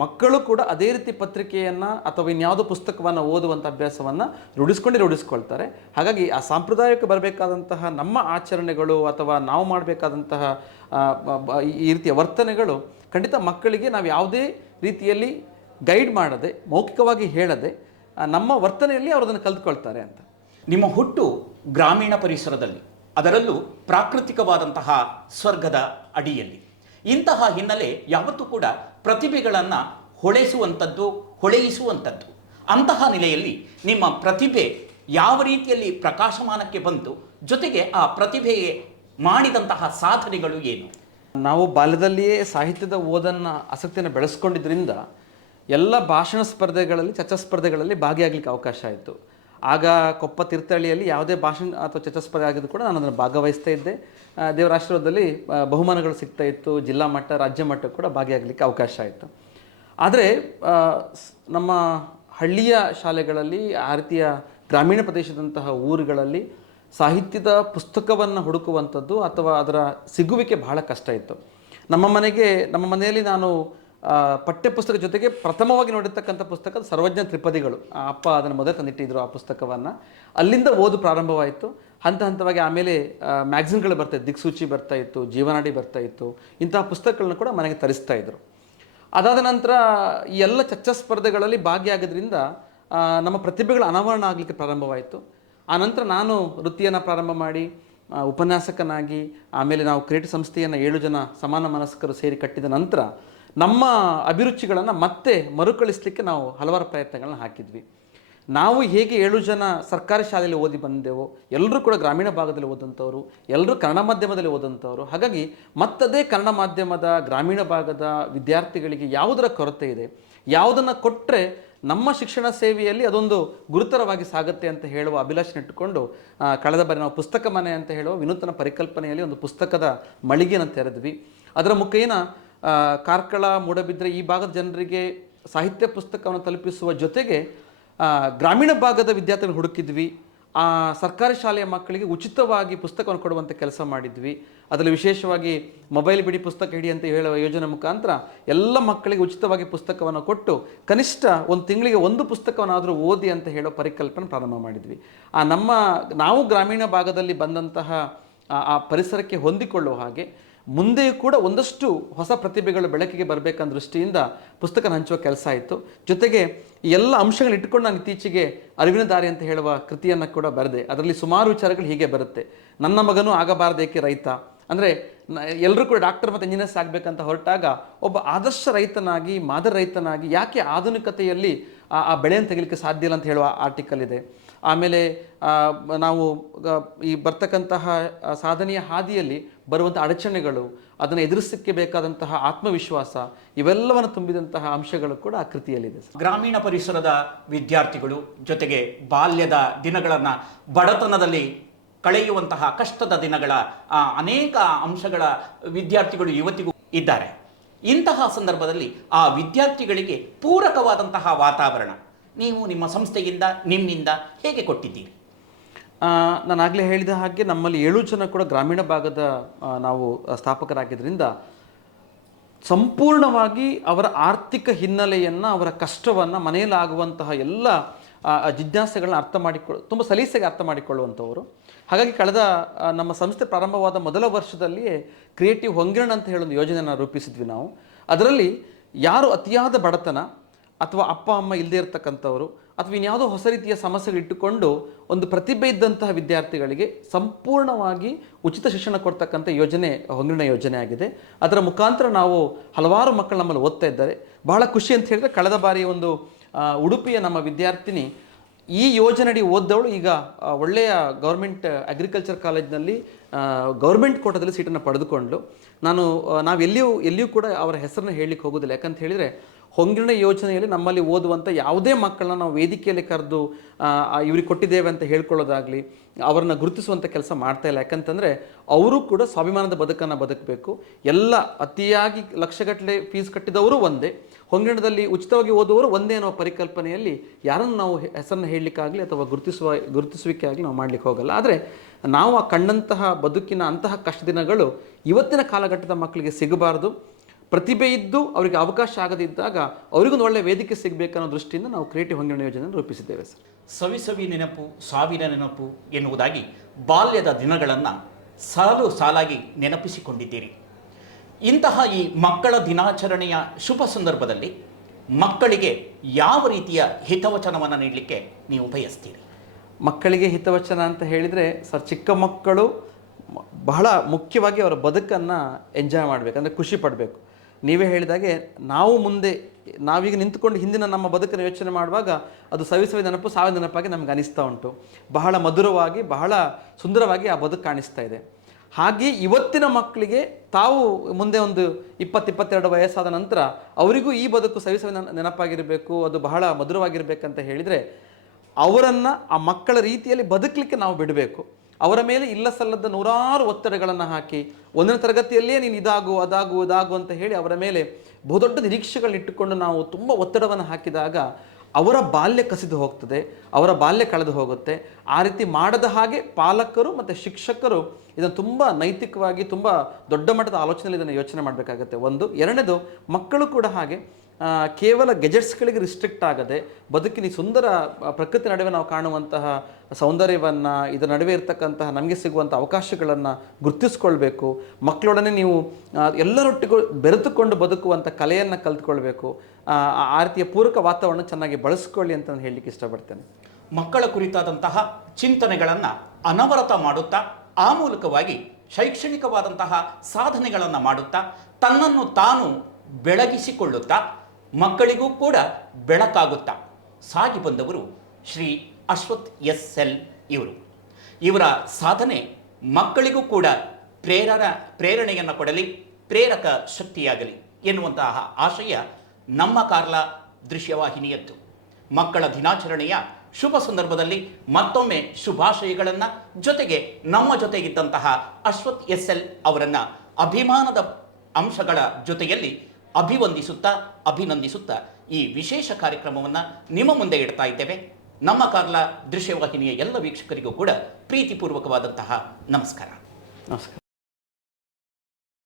[SPEAKER 2] ಮಕ್ಕಳು ಕೂಡ ಅದೇ ರೀತಿ ಪತ್ರಿಕೆಯನ್ನು ಅಥವಾ ಇನ್ಯಾವುದೋ ಪುಸ್ತಕವನ್ನು ಓದುವಂಥ ಅಭ್ಯಾಸವನ್ನು ರೂಢಿಸ್ಕೊಂಡೇ ರೂಢಿಸ್ಕೊಳ್ತಾರೆ. ಹಾಗಾಗಿ ಆ ಸಾಂಪ್ರದಾಯಕ್ಕೆ ಬರಬೇಕಾದಂತಹ ನಮ್ಮ ಆಚರಣೆಗಳು ಅಥವಾ ನಾವು ಮಾಡಬೇಕಾದಂತಹ ಈ ರೀತಿಯ ವರ್ತನೆಗಳು ಖಂಡಿತ ಮಕ್ಕಳಿಗೆ ನಾವು ಯಾವುದೇ ರೀತಿಯಲ್ಲಿ ಗೈಡ್ ಮಾಡದೆ, ಮೌಖಿಕವಾಗಿ ಹೇಳದೆ ನಮ್ಮ ವರ್ತನೆಯಲ್ಲಿ ಅವರು ಅದನ್ನು ಕಲ್ತ್ಕೊಳ್ತಾರೆ ಅಂತ.
[SPEAKER 1] ನಿಮ್ಮ ಹುಟ್ಟು ಗ್ರಾಮೀಣ ಪರಿಸರದಲ್ಲಿ, ಅದರಲ್ಲೂ ಪ್ರಾಕೃತಿಕವಾದಂತಹ ಸ್ವರ್ಗದ ಅಡಿಯಲ್ಲಿ. ಇಂತಹ ಹಿನ್ನೆಲೆ ಯಾವತ್ತೂ ಕೂಡ ಪ್ರತಿಭೆಗಳನ್ನು ಹೊಳೆಸುವಂಥದ್ದು ಹೊಳೆಯಿಸುವಂಥದ್ದು ಅಂತಹ ನೆಲೆಯಲ್ಲಿ ನಿಮ್ಮ ಪ್ರತಿಭೆ ಯಾವ ರೀತಿಯಲ್ಲಿ ಪ್ರಕಾಶಮಾನಕ್ಕೆ ಬಂತು, ಜೊತೆಗೆ ಆ ಪ್ರತಿಭೆಗೆ ಮಾಡಿದಂತಹ ಸಾಧನೆಗಳು ಏನು?
[SPEAKER 2] ನಾವು ಬಾಲ್ಯದಲ್ಲಿಯೇ ಸಾಹಿತ್ಯದ ಓದನ್ನು ಆಸಕ್ತಿಯನ್ನು ಬೆಳೆಸ್ಕೊಂಡಿದ್ದರಿಂದ ಎಲ್ಲ ಭಾಷಣ ಸ್ಪರ್ಧೆಗಳಲ್ಲಿ, ಚರ್ಚಾ ಸ್ಪರ್ಧೆಗಳಲ್ಲಿ ಭಾಗಿಯಾಗಲಿಕ್ಕೆ ಅವಕಾಶ ಆಯಿತು. ಆಗ ಕೊಪ್ಪ ತೀರ್ಥಹಳ್ಳಿಯಲ್ಲಿ ಯಾವುದೇ ಭಾಷಣ ಅಥವಾ ಚರ್ಚಾ ಸ್ಪರ್ಧೆ ಆಗಿದ್ದು ಕೂಡ ನಾನು ಅದನ್ನು ಭಾಗವಹಿಸ್ತಾ ಇದ್ದೆ. ದೇವರಾಷ್ಟ್ರದಲ್ಲಿ ಬಹುಮಾನಗಳು ಸಿಗ್ತಾ ಇತ್ತು. ಜಿಲ್ಲಾ ಮಟ್ಟ, ರಾಜ್ಯ ಮಟ್ಟ ಕೂಡ ಭಾಗಿಯಾಗಲಿಕ್ಕೆ ಅವಕಾಶ ಆಯಿತು. ಆದರೆ ನಮ್ಮ ಹಳ್ಳಿಯ ಶಾಲೆಗಳಲ್ಲಿ ಆ ರೀತಿಯ ಗ್ರಾಮೀಣ ಪ್ರದೇಶದಂತಹ ಊರುಗಳಲ್ಲಿ ಸಾಹಿತ್ಯದ ಪುಸ್ತಕವನ್ನು ಹುಡುಕುವಂಥದ್ದು ಅಥವಾ ಅದರ ಸಿಗುವಿಕೆ ಬಹಳ ಕಷ್ಟ ಇತ್ತು. ನಮ್ಮ ಮನೆಗೆ, ನಮ್ಮ ಮನೆಯಲ್ಲಿ ನಾನು ಪಠ್ಯಪುಸ್ತಕ ಜೊತೆಗೆ ಪ್ರಥಮವಾಗಿ ನೋಡಿರ್ತಕ್ಕಂಥ ಪುಸ್ತಕ ಸರ್ವಜ್ಞ ತ್ರಿಪದಿಗಳು. ಅಪ್ಪ ಅದನ್ನು ಮೊದಲು ತಂದಿಟ್ಟಿದ್ರು ಆ ಪುಸ್ತಕವನ್ನು. ಅಲ್ಲಿಂದ ಓದು ಪ್ರಾರಂಭವಾಯಿತು. ಹಂತ ಹಂತವಾಗಿ ಆಮೇಲೆ ಮ್ಯಾಗ್ಝಿನ್ಗಳು ಬರ್ತಾಯಿತ್ತು ದಿಕ್ಸೂಚಿ ಬರ್ತಾ ಇತ್ತು, ಜೀವನಾಡಿ ಬರ್ತಾ ಇತ್ತು. ಇಂತಹ ಪುಸ್ತಕಗಳನ್ನ ಕೂಡ ಮನೆಗೆ ತರಿಸ್ತಾ ಇದ್ರು. ಅದಾದ ನಂತರ ಈ ಎಲ್ಲ ಚರ್ಚಾ ಸ್ಪರ್ಧೆಗಳಲ್ಲಿ ಭಾಗಿಯಾಗೋದ್ರಿಂದ ನಮ್ಮ ಪ್ರತಿಭೆಗಳ ಅನಾವರಣ ಆಗಲಿಕ್ಕೆ ಪ್ರಾರಂಭವಾಯಿತು. ಆ ನಂತರ ನಾನು ವೃತ್ತಿಯನ್ನು ಪ್ರಾರಂಭ ಮಾಡಿ ಉಪನ್ಯಾಸಕನಾಗಿ, ಆಮೇಲೆ ನಾವು ಕ್ರೀಡೆ ಸಂಸ್ಥೆಯನ್ನು ಏಳು ಜನ ಸಮಾನ ಮನಸ್ಕರು ಸೇರಿ ಕಟ್ಟಿದ ನಂತರ ನಮ್ಮ ಅಭಿರುಚಿಗಳನ್ನು ಮತ್ತೆ ಮರುಕಳಿಸಲಿಕ್ಕೆ ನಾವು ಹಲವಾರು ಪ್ರಯತ್ನಗಳನ್ನ ಹಾಕಿದ್ವಿ. ನಾವು ಹೇಗೆ ಏಳು ಜನ ಸರ್ಕಾರಿ ಶಾಲೆಯಲ್ಲಿ ಓದಿ ಬಂದೆವೋ ಎಲ್ಲರೂ ಕೂಡ ಗ್ರಾಮೀಣ ಭಾಗದಲ್ಲಿ ಓದಂಥವ್ರು ಎಲ್ಲರೂ ಕನ್ನಡ ಮಾಧ್ಯಮದಲ್ಲಿ ಓದಂಥವ್ರು ಹಾಗಾಗಿ ಮತ್ತದೇ ಕನ್ನಡ ಮಾಧ್ಯಮದ, ಗ್ರಾಮೀಣ ಭಾಗದ ವಿದ್ಯಾರ್ಥಿಗಳಿಗೆ ಯಾವುದರ ಕೊರತೆ ಇದೆ? ಯಾವುದನ್ನು ಕೊಟ್ಟರೆ ನಮ್ಮ ಶಿಕ್ಷಣ ಸೇವೆಯಲ್ಲಿ ಅದೊಂದು ಗುರುತರವಾಗಿ ಸಾಗುತ್ತೆ ಅಂತ ಹೇಳುವ ಅಭಿಲಾಷೆ ಇಟ್ಟುಕೊಂಡು ಕಳೆದ ಬಾರಿ ನಾವು ಪುಸ್ತಕ ಮನೆ ಅಂತ ಹೇಳುವ ವಿನೂತನ ಪರಿಕಲ್ಪನೆಯಲ್ಲಿ ಒಂದು ಪುಸ್ತಕದ ಮಳಿಗೆಯನ್ನು ತೆರೆದ್ವಿ. ಅದರ ಮುಖೇನ ಕಾರ್ಕಳ, ಮೂಡಬಿದ್ರೆ ಈ ಭಾಗದ ಜನರಿಗೆ ಸಾಹಿತ್ಯ ಪುಸ್ತಕವನ್ನು ತಲುಪಿಸುವ ಜೊತೆಗೆ ಗ್ರಾಮೀಣ ಭಾಗದ ವಿದ್ಯಾರ್ಥಿಗಳು ಹುಡುಕಿದ್ವಿ. ಆ, ಸರ್ಕಾರಿ ಶಾಲೆಯ ಮಕ್ಕಳಿಗೆ ಉಚಿತವಾಗಿ ಪುಸ್ತಕವನ್ನು ಕೊಡುವಂಥ ಕೆಲಸ ಮಾಡಿದ್ವಿ. ಅದರಲ್ಲಿ ವಿಶೇಷವಾಗಿ ಮೊಬೈಲ್ ಬಿಡಿ ಪುಸ್ತಕ ಹಿಡಿ ಅಂತ ಹೇಳುವ ಯೋಜನೆ ಮುಖಾಂತರ ಎಲ್ಲ ಮಕ್ಕಳಿಗೆ ಉಚಿತವಾಗಿ ಪುಸ್ತಕವನ್ನು ಕೊಟ್ಟು, ಕನಿಷ್ಠ ಒಂದು ತಿಂಗಳಿಗೆ ಒಂದು ಪುಸ್ತಕವನ್ನಾದರೂ ಓದಿ ಅಂತ ಹೇಳೋ ಪರಿಕಲ್ಪನೆ ಪ್ರಾರಂಭ ಮಾಡಿದ್ವಿ. ಆ, ನಮ್ಮ, ನಾವು ಗ್ರಾಮೀಣ ಭಾಗದಲ್ಲಿ ಬಂದಂತಹ ಆ- ಪರಿಸರಕ್ಕೆ ಹೊಂದಿಕೊಳ್ಳುವ ಹಾಗೆ ಮುಂದೆಯೂ ಕೂಡ ಒಂದಷ್ಟು ಹೊಸ ಪ್ರತಿಭೆಗಳು ಬೆಳಕಿಗೆ ಬರಬೇಕನ್ನ ದೃಷ್ಟಿಯಿಂದ ಪುಸ್ತಕ ಹಂಚುವ ಕೆಲಸ ಆಯಿತು. ಜೊತೆಗೆ ಈ ಎಲ್ಲ ಅಂಶಗಳನ್ನ ಇಟ್ಟುಕೊಂಡು ನಾನು ಇತ್ತೀಚೆಗೆ ಅರಿವಿನ ದಾರಿ ಅಂತ ಹೇಳುವ ಕೃತಿಯನ್ನು ಕೂಡ ಬರೆದೆ. ಅದರಲ್ಲಿ ಸುಮಾರು ವಿಚಾರಗಳು ಹೀಗೆ ಬರುತ್ತೆ. ನನ್ನ ಮಗನೂ ಆಗಬಾರದೇಕೆ ರೈತ? ಅಂದರೆ ಎಲ್ಲರೂ ಕೂಡ ಡಾಕ್ಟರ್ ಮತ್ತು ಇಂಜಿನಿಯರ್ಸ್ ಆಗಬೇಕಂತ ಹೊರಟಾಗ ಒಬ್ಬ ಆದರ್ಶ ರೈತನಾಗಿ, ಮಾದರಿ ರೈತನಾಗಿ ಯಾಕೆ ಆಧುನಿಕತೆಯಲ್ಲಿ ಆ ಬೆಳೆಯನ್ನು ತೆಗಿಲಿಕ್ಕೆ ಸಾಧ್ಯ ಇಲ್ಲ ಅಂತ ಹೇಳುವ ಆರ್ಟಿಕಲ್ ಇದೆ. ಆಮೇಲೆ ನಾವು ಈ ಬರ್ತಕ್ಕಂತಹ ಸಾಧನೆಯ ಹಾದಿಯಲ್ಲಿ ಬರುವಂಥ ಅಡಚಣೆಗಳು, ಅದನ್ನು ಎದುರಿಸಕ್ಕೆ ಬೇಕಾದಂತಹ ಆತ್ಮವಿಶ್ವಾಸ, ಇವೆಲ್ಲವನ್ನು ತುಂಬಿದಂತಹ ಅಂಶಗಳು ಕೂಡ ಆ ಕೃತಿಯಲ್ಲಿದೆ
[SPEAKER 1] ಗ್ರಾಮೀಣ ಪರಿಸರದ ವಿದ್ಯಾರ್ಥಿಗಳು ಜೊತೆಗೆ ಬಾಲ್ಯದ ದಿನಗಳನ್ನು ಬಡತನದಲ್ಲಿ ಕಳೆಯುವಂತಹ ಕಷ್ಟದ ದಿನಗಳ ಅನೇಕ ಅಂಶಗಳ ವಿದ್ಯಾರ್ಥಿಗಳು ಇವತ್ತಿಗೂ ಇದ್ದಾರೆ. ಇಂತಹ ಸಂದರ್ಭದಲ್ಲಿ ಆ ವಿದ್ಯಾರ್ಥಿಗಳಿಗೆ ಪೂರಕವಾದಂತಹ ವಾತಾವರಣ ನೀವು ನಿಮ್ಮ ಸಂಸ್ಥೆಯಿಂದ, ನಿಮ್ಮಿಂದ ಹೇಗೆ ಕೊಟ್ಟಿದ್ದೀರಿ?
[SPEAKER 2] ನಾನು ಆಗಲೇ ಹೇಳಿದ ಹಾಗೆ ನಮ್ಮಲ್ಲಿ ಏಳು ಜನ ಕೂಡ ಗ್ರಾಮೀಣ ಭಾಗದ ನಾವು ಸ್ಥಾಪಕರಾಗಿದ್ದರಿಂದ ಸಂಪೂರ್ಣವಾಗಿ ಅವರ ಆರ್ಥಿಕ ಹಿನ್ನೆಲೆಯನ್ನು, ಅವರ ಕಷ್ಟವನ್ನು, ಮನೆಯಲ್ಲಾಗುವಂತಹ ಎಲ್ಲ ಜಿಜ್ಞಾಸೆಗಳನ್ನ ಅರ್ಥ ಮಾಡಿಕೊಳ್ಳ ತುಂಬ ಸಲೀಸಾಗಿ ಅರ್ಥ ಮಾಡಿಕೊಳ್ಳುವಂಥವರು. ಹಾಗಾಗಿ ಕಳೆದ ನಮ್ಮ ಸಂಸ್ಥೆ ಪ್ರಾರಂಭವಾದ ಮೊದಲ ವರ್ಷದಲ್ಲಿಯೇ ಕ್ರಿಯೇಟಿವ್ ಹೊಂಗಿರಣ ಅಂತ ಹೇಳೊಂದು ಯೋಜನೆಯನ್ನು ರೂಪಿಸಿದ್ವಿ ನಾವು. ಅದರಲ್ಲಿ ಯಾರು ಅತಿಯಾದ ಬಡತನ ಅಥವಾ ಅಪ್ಪ, ಅಮ್ಮ ಇಲ್ಲದೇ ಇರತಕ್ಕಂಥವರು ಅಥವಾ ಇನ್ಯಾವುದೋ ಹೊಸ ರೀತಿಯ ಸಮಸ್ಯೆಗಳಿಟ್ಟುಕೊಂಡು ಒಂದು ಪ್ರತಿಭೆ ಇದ್ದಂತಹ ವಿದ್ಯಾರ್ಥಿಗಳಿಗೆ ಸಂಪೂರ್ಣವಾಗಿ ಉಚಿತ ಶಿಕ್ಷಣ ಕೊಡ್ತಕ್ಕಂಥ ಯೋಜನೆ ಹೊಂಗಿನ ಯೋಜನೆ ಆಗಿದೆ. ಅದರ ಮುಖಾಂತರ ನಾವು ಹಲವಾರು ಮಕ್ಕಳು ನಮ್ಮಲ್ಲಿ ಓದ್ತಾ ಇದ್ದಾರೆ. ಬಹಳ ಖುಷಿ ಅಂತ ಹೇಳಿದ್ರೆ ಕಳೆದ ಬಾರಿ ಒಂದು ಉಡುಪಿಯ ನಮ್ಮ ವಿದ್ಯಾರ್ಥಿನಿ ಈ ಯೋಜನೆಯಡಿ ಓದ್ದವಳು ಈಗ ಒಳ್ಳೆಯ ಗೌರ್ಮೆಂಟ್, ಅಗ್ರಿಕಲ್ಚರ್ ಕಾಲೇಜ್ನಲ್ಲಿ ಗೌರ್ಮೆಂಟ್ ಕೋಟದಲ್ಲಿ ಸೀಟನ್ನು ಪಡೆದುಕೊಂಡು ನಾನು ನಾವು ಎಲ್ಲಿಯೂ ಎಲ್ಲಿಯೂ ಕೂಡ ಅವರ ಹೆಸರನ್ನು ಹೇಳಲಿಕ್ಕೆ ಹೋಗೋದಿಲ್ಲ ಯಾಕಂತ ಹೇಳಿದರೆ ಹೊಂಗಿನ ಯೋಜನೆಯಲ್ಲಿ ನಮ್ಮಲ್ಲಿ ಓದುವಂಥ ಯಾವುದೇ ಮಕ್ಕಳನ್ನ ನಾವು ವೇದಿಕೆಯಲ್ಲಿ ಕರೆದು ಇವ್ರಿಗೆ ಕೊಟ್ಟಿದ್ದೇವೆ ಅಂತ ಹೇಳ್ಕೊಳ್ಳೋದಾಗಲಿ, ಅವರನ್ನು ಗುರುತಿಸುವಂಥ ಕೆಲಸ ಮಾಡ್ತಾ ಇಲ್ಲ. ಯಾಕಂತಂದರೆ ಅವರು ಕೂಡ ಸ್ವಾಭಿಮಾನದ ಬದುಕನ್ನು ಬದುಕಬೇಕು. ಎಲ್ಲ ಅತಿಯಾಗಿ ಲಕ್ಷಗಟ್ಟಲೆ ಫೀಸ್ ಕಟ್ಟಿದವರು ಒಂದೇ. ಹೊಂಗಿಣದಲ್ಲಿ ಉಚಿತವಾಗಿ ಓದುವವರು ಒಂದೇ ಅನ್ನೋ ಪರಿಕಲ್ಪನೆಯಲ್ಲಿ ಯಾರನ್ನು ನಾವು ಹೆಸರನ್ನು ಹೇಳಲಿಕ್ಕಾಗಲಿ ಅಥವಾ ಗುರುತಿಸುವ ಗುರುತಿಸುವಿಕೆ ಆಗಲಿ ನಾವು ಮಾಡಲಿಕ್ಕೆ ಹೋಗಲ್ಲ. ಆದರೆ ನಾವು ಆ ಕಂಡಂತಹ ಬದುಕಿನ ಅಂತಹ ಕಷ್ಟ ದಿನಗಳು ಇವತ್ತಿನ ಕಾಲಘಟ್ಟದ ಮಕ್ಕಳಿಗೆ ಸಿಗಬಾರ್ದು. ಪ್ರತಿಭೆ ಇದ್ದು ಅವರಿಗೆ ಅವಕಾಶ ಆಗದಿದ್ದಾಗ ಅವರಿಗೊಂದು ಒಳ್ಳೆಯ ವೇದಿಕೆ ಸಿಗಬೇಕನ್ನೋ ದೃಷ್ಟಿಯಿಂದ ನಾವು ಕ್ರಿಯೇಟಿವ್ ಹೊಂಗಿಣ ಯೋಜನೆಯನ್ನು ರೂಪಿಸಿದ್ದೇವೆ ಸರ್.
[SPEAKER 1] ಸವಿ ಸವಿ ನೆನಪು ಸಾವಿನ ನೆನಪು ಎನ್ನುವುದಾಗಿ ಬಾಲ್ಯದ ದಿನಗಳನ್ನು ಸಾಲು ಸಾಲಾಗಿ ನೆನಪಿಸಿಕೊಂಡಿದ್ದೀರಿ. ಇಂತಹ ಈ ಮಕ್ಕಳ ದಿನಾಚರಣೆಯ ಶುಭ ಸಂದರ್ಭದಲ್ಲಿ ಮಕ್ಕಳಿಗೆ ಯಾವ ರೀತಿಯ ಹಿತವಚನವನ್ನು ನೀಡಲಿಕ್ಕೆ ನೀವು ಬಯಸ್ತೀರಿ?
[SPEAKER 2] ಮಕ್ಕಳಿಗೆ ಹಿತವಚನ ಅಂತ ಹೇಳಿದರೆ ಸರ್ ಚಿಕ್ಕ ಮಕ್ಕಳು ಬಹಳ ಮುಖ್ಯವಾಗಿ ಅವರ ಬದುಕನ್ನು ಎಂಜಾಯ್ ಮಾಡಬೇಕು ಅಂದರೆ ಖುಷಿ ಪಡಬೇಕು. ನೀವೇ ಹೇಳಿದಾಗೆ ನಾವು ಮುಂದೆ, ನಾವೀಗ ನಿಂತುಕೊಂಡು ಹಿಂದಿನ ನಮ್ಮ ಬದುಕನ್ನು ಯೋಚನೆ ಮಾಡುವಾಗ ಅದು ಸವಿ ಸವಿ ನೆನಪು ಸಾವಿರ ನೆನಪಾಗಿ ನಮ್ಗೆ ಅನಿಸ್ತಾ ಉಂಟು. ಬಹಳ ಮಧುರವಾಗಿ, ಬಹಳ ಸುಂದರವಾಗಿ ಆ ಬದುಕು ಕಾಣಿಸ್ತಾ ಇದೆ. ಹಾಗೆ ಇವತ್ತಿನ ಮಕ್ಕಳಿಗೆ ತಾವು ಮುಂದೆ ಒಂದು ಇಪ್ಪತ್ತು, ಇಪ್ಪತ್ತೆರಡು ವಯಸ್ಸಾದ ನಂತರ ಅವರಿಗೂ ಈ ಬದುಕು ಸವಿ ಸವಿ ನೆನಪಾಗಿರಬೇಕು, ಅದು ಬಹಳ ಮಧುರವಾಗಿರಬೇಕಂತ ಹೇಳಿದರೆ ಅವರನ್ನು ಆ ಮಕ್ಕಳ ರೀತಿಯಲ್ಲಿ ಬದುಕಲಿಕ್ಕೆ ನಾವು ಬಿಡಬೇಕು. ಅವರ ಮೇಲೆ ಇಲ್ಲ ಸಲ್ಲದ ನೂರಾರು ಒತ್ತಡಗಳನ್ನು ಹಾಕಿ ಒಂದನೇ ತರಗತಿಯಲ್ಲೇ ನೀನು ಇದಾಗು, ಅದಾಗು, ಇದಾಗು ಅಂತ ಹೇಳಿ ಅವರ ಮೇಲೆ ಬಹುದೊಡ್ಡ ನಿರೀಕ್ಷೆಗಳನ್ನ ಇಟ್ಟುಕೊಂಡು ನಾವು ತುಂಬ ಒತ್ತಡವನ್ನು ಹಾಕಿದಾಗ ಅವರ ಬಾಲ್ಯ ಕಸಿದು ಹೋಗ್ತದೆ, ಅವರ ಬಾಲ್ಯ ಕಳೆದು ಹೋಗುತ್ತೆ. ಆ ರೀತಿ ಮಾಡದ ಹಾಗೆ ಪಾಲಕರು ಮತ್ತು ಶಿಕ್ಷಕರು ಇದನ್ನು ತುಂಬ ನೈತಿಕವಾಗಿ, ತುಂಬ ದೊಡ್ಡ ಮಟ್ಟದ ಆಲೋಚನೆಯಲ್ಲಿ ಇದನ್ನು ಯೋಚನೆ ಮಾಡಬೇಕಾಗುತ್ತೆ. ಒಂದು. ಎರಡನೇದು, ಮಕ್ಕಳು ಕೂಡ ಹಾಗೆ ಕೇವಲ ಗೆಜೆಟ್ಸ್ಗಳಿಗೆ ರಿಸ್ಟ್ರಿಕ್ಟ್ ಆಗದೆ ಬದುಕಿನ ಸುಂದರ ಪ್ರಕೃತಿ ನಡುವೆ ನಾವು ಕಾಣುವಂತಹ ಸೌಂದರ್ಯವನ್ನು, ಇದರ ನಡುವೆ ಇರತಕ್ಕಂತಹ ನಮಗೆ ಸಿಗುವಂಥ ಅವಕಾಶಗಳನ್ನು ಗುರುತಿಸ್ಕೊಳ್ಬೇಕು. ಮಕ್ಕಳೊಡನೆ ನೀವು ಎಲ್ಲರೊಟ್ಟಿಗೂ ಬೆರೆತುಕೊಂಡು ಬದುಕುವಂಥ ಕಲೆಯನ್ನು ಕಲ್ತ್ಕೊಳ್ಬೇಕು. ಆ ರೀತಿಯ ಪೂರಕ ವಾತಾವರಣ ಚೆನ್ನಾಗಿ ಬಳಸ್ಕೊಳ್ಳಿ ಅಂತ ನಾನು ಹೇಳಲಿಕ್ಕೆ ಇಷ್ಟಪಡ್ತೇನೆ.
[SPEAKER 1] ಮಕ್ಕಳ ಕುರಿತಾದಂತಹ ಚಿಂತನೆಗಳನ್ನು ಅನವರತ ಮಾಡುತ್ತಾ, ಆ ಮೂಲಕವಾಗಿ ಶೈಕ್ಷಣಿಕವಾದಂತಹ ಸಾಧನೆಗಳನ್ನು ಮಾಡುತ್ತಾ, ತನ್ನನ್ನು ತಾನು ಬೆಳಗಿಸಿಕೊಳ್ಳುತ್ತಾ, ಮಕ್ಕಳಿಗೂ ಕೂಡ ಬೆಳಕಾಗುತ್ತಾ. ಸಾಗಿ ಬಂದವರು ಶ್ರೀ ಅಶ್ವಥ್ ಎಸ್ ಎಲ್ ಇವರು. ಇವರ ಸಾಧನೆ ಮಕ್ಕಳಿಗೂ ಕೂಡ ಪ್ರೇರಣ ಪ್ರೇರಣೆಯನ್ನು ಕೊಡಲಿ, ಪ್ರೇರಕ ಶಕ್ತಿಯಾಗಲಿ ಎನ್ನುವಂತಹ ಆಶಯ ನಮ್ಮ ಕಾರ್ಲ ದೃಶ್ಯವಾಹಿನಿಯದ್ದು. ಮಕ್ಕಳ ದಿನಾಚರಣೆಯ ಶುಭ ಸಂದರ್ಭದಲ್ಲಿ ಮತ್ತೊಮ್ಮೆ ಶುಭಾಶಯಗಳನ್ನು ಜೊತೆಗೆ ನಮ್ಮ ಜೊತೆಗಿದ್ದಂತಹ ಅಶ್ವಥ್ ಎಸ್ ಎಲ್ ಅವರನ್ನು ಅಭಿಮಾನದ ಅಂಶಗಳ ಜೊತೆಯಲ್ಲಿ ಅಭಿವಂದಿಸುತ್ತಾ, ಅಭಿನಂದಿಸುತ್ತಾ ಈ ವಿಶೇಷ ಕಾರ್ಯಕ್ರಮವನ್ನು ನಿಮ್ಮ ಮುಂದೆ ಇಡ್ತಾ ಇದ್ದೇವೆ. ನಮ್ಮ ಕಾರ್ಲ ದೃಶ್ಯವಾಹಿನಿಯ ಎಲ್ಲ ವೀಕ್ಷಕರಿಗೂ ಕೂಡ ಪ್ರೀತಿಪೂರ್ವಕವಾದಂತಹ ನಮಸ್ಕಾರ.
[SPEAKER 2] ನಮಸ್ಕಾರ.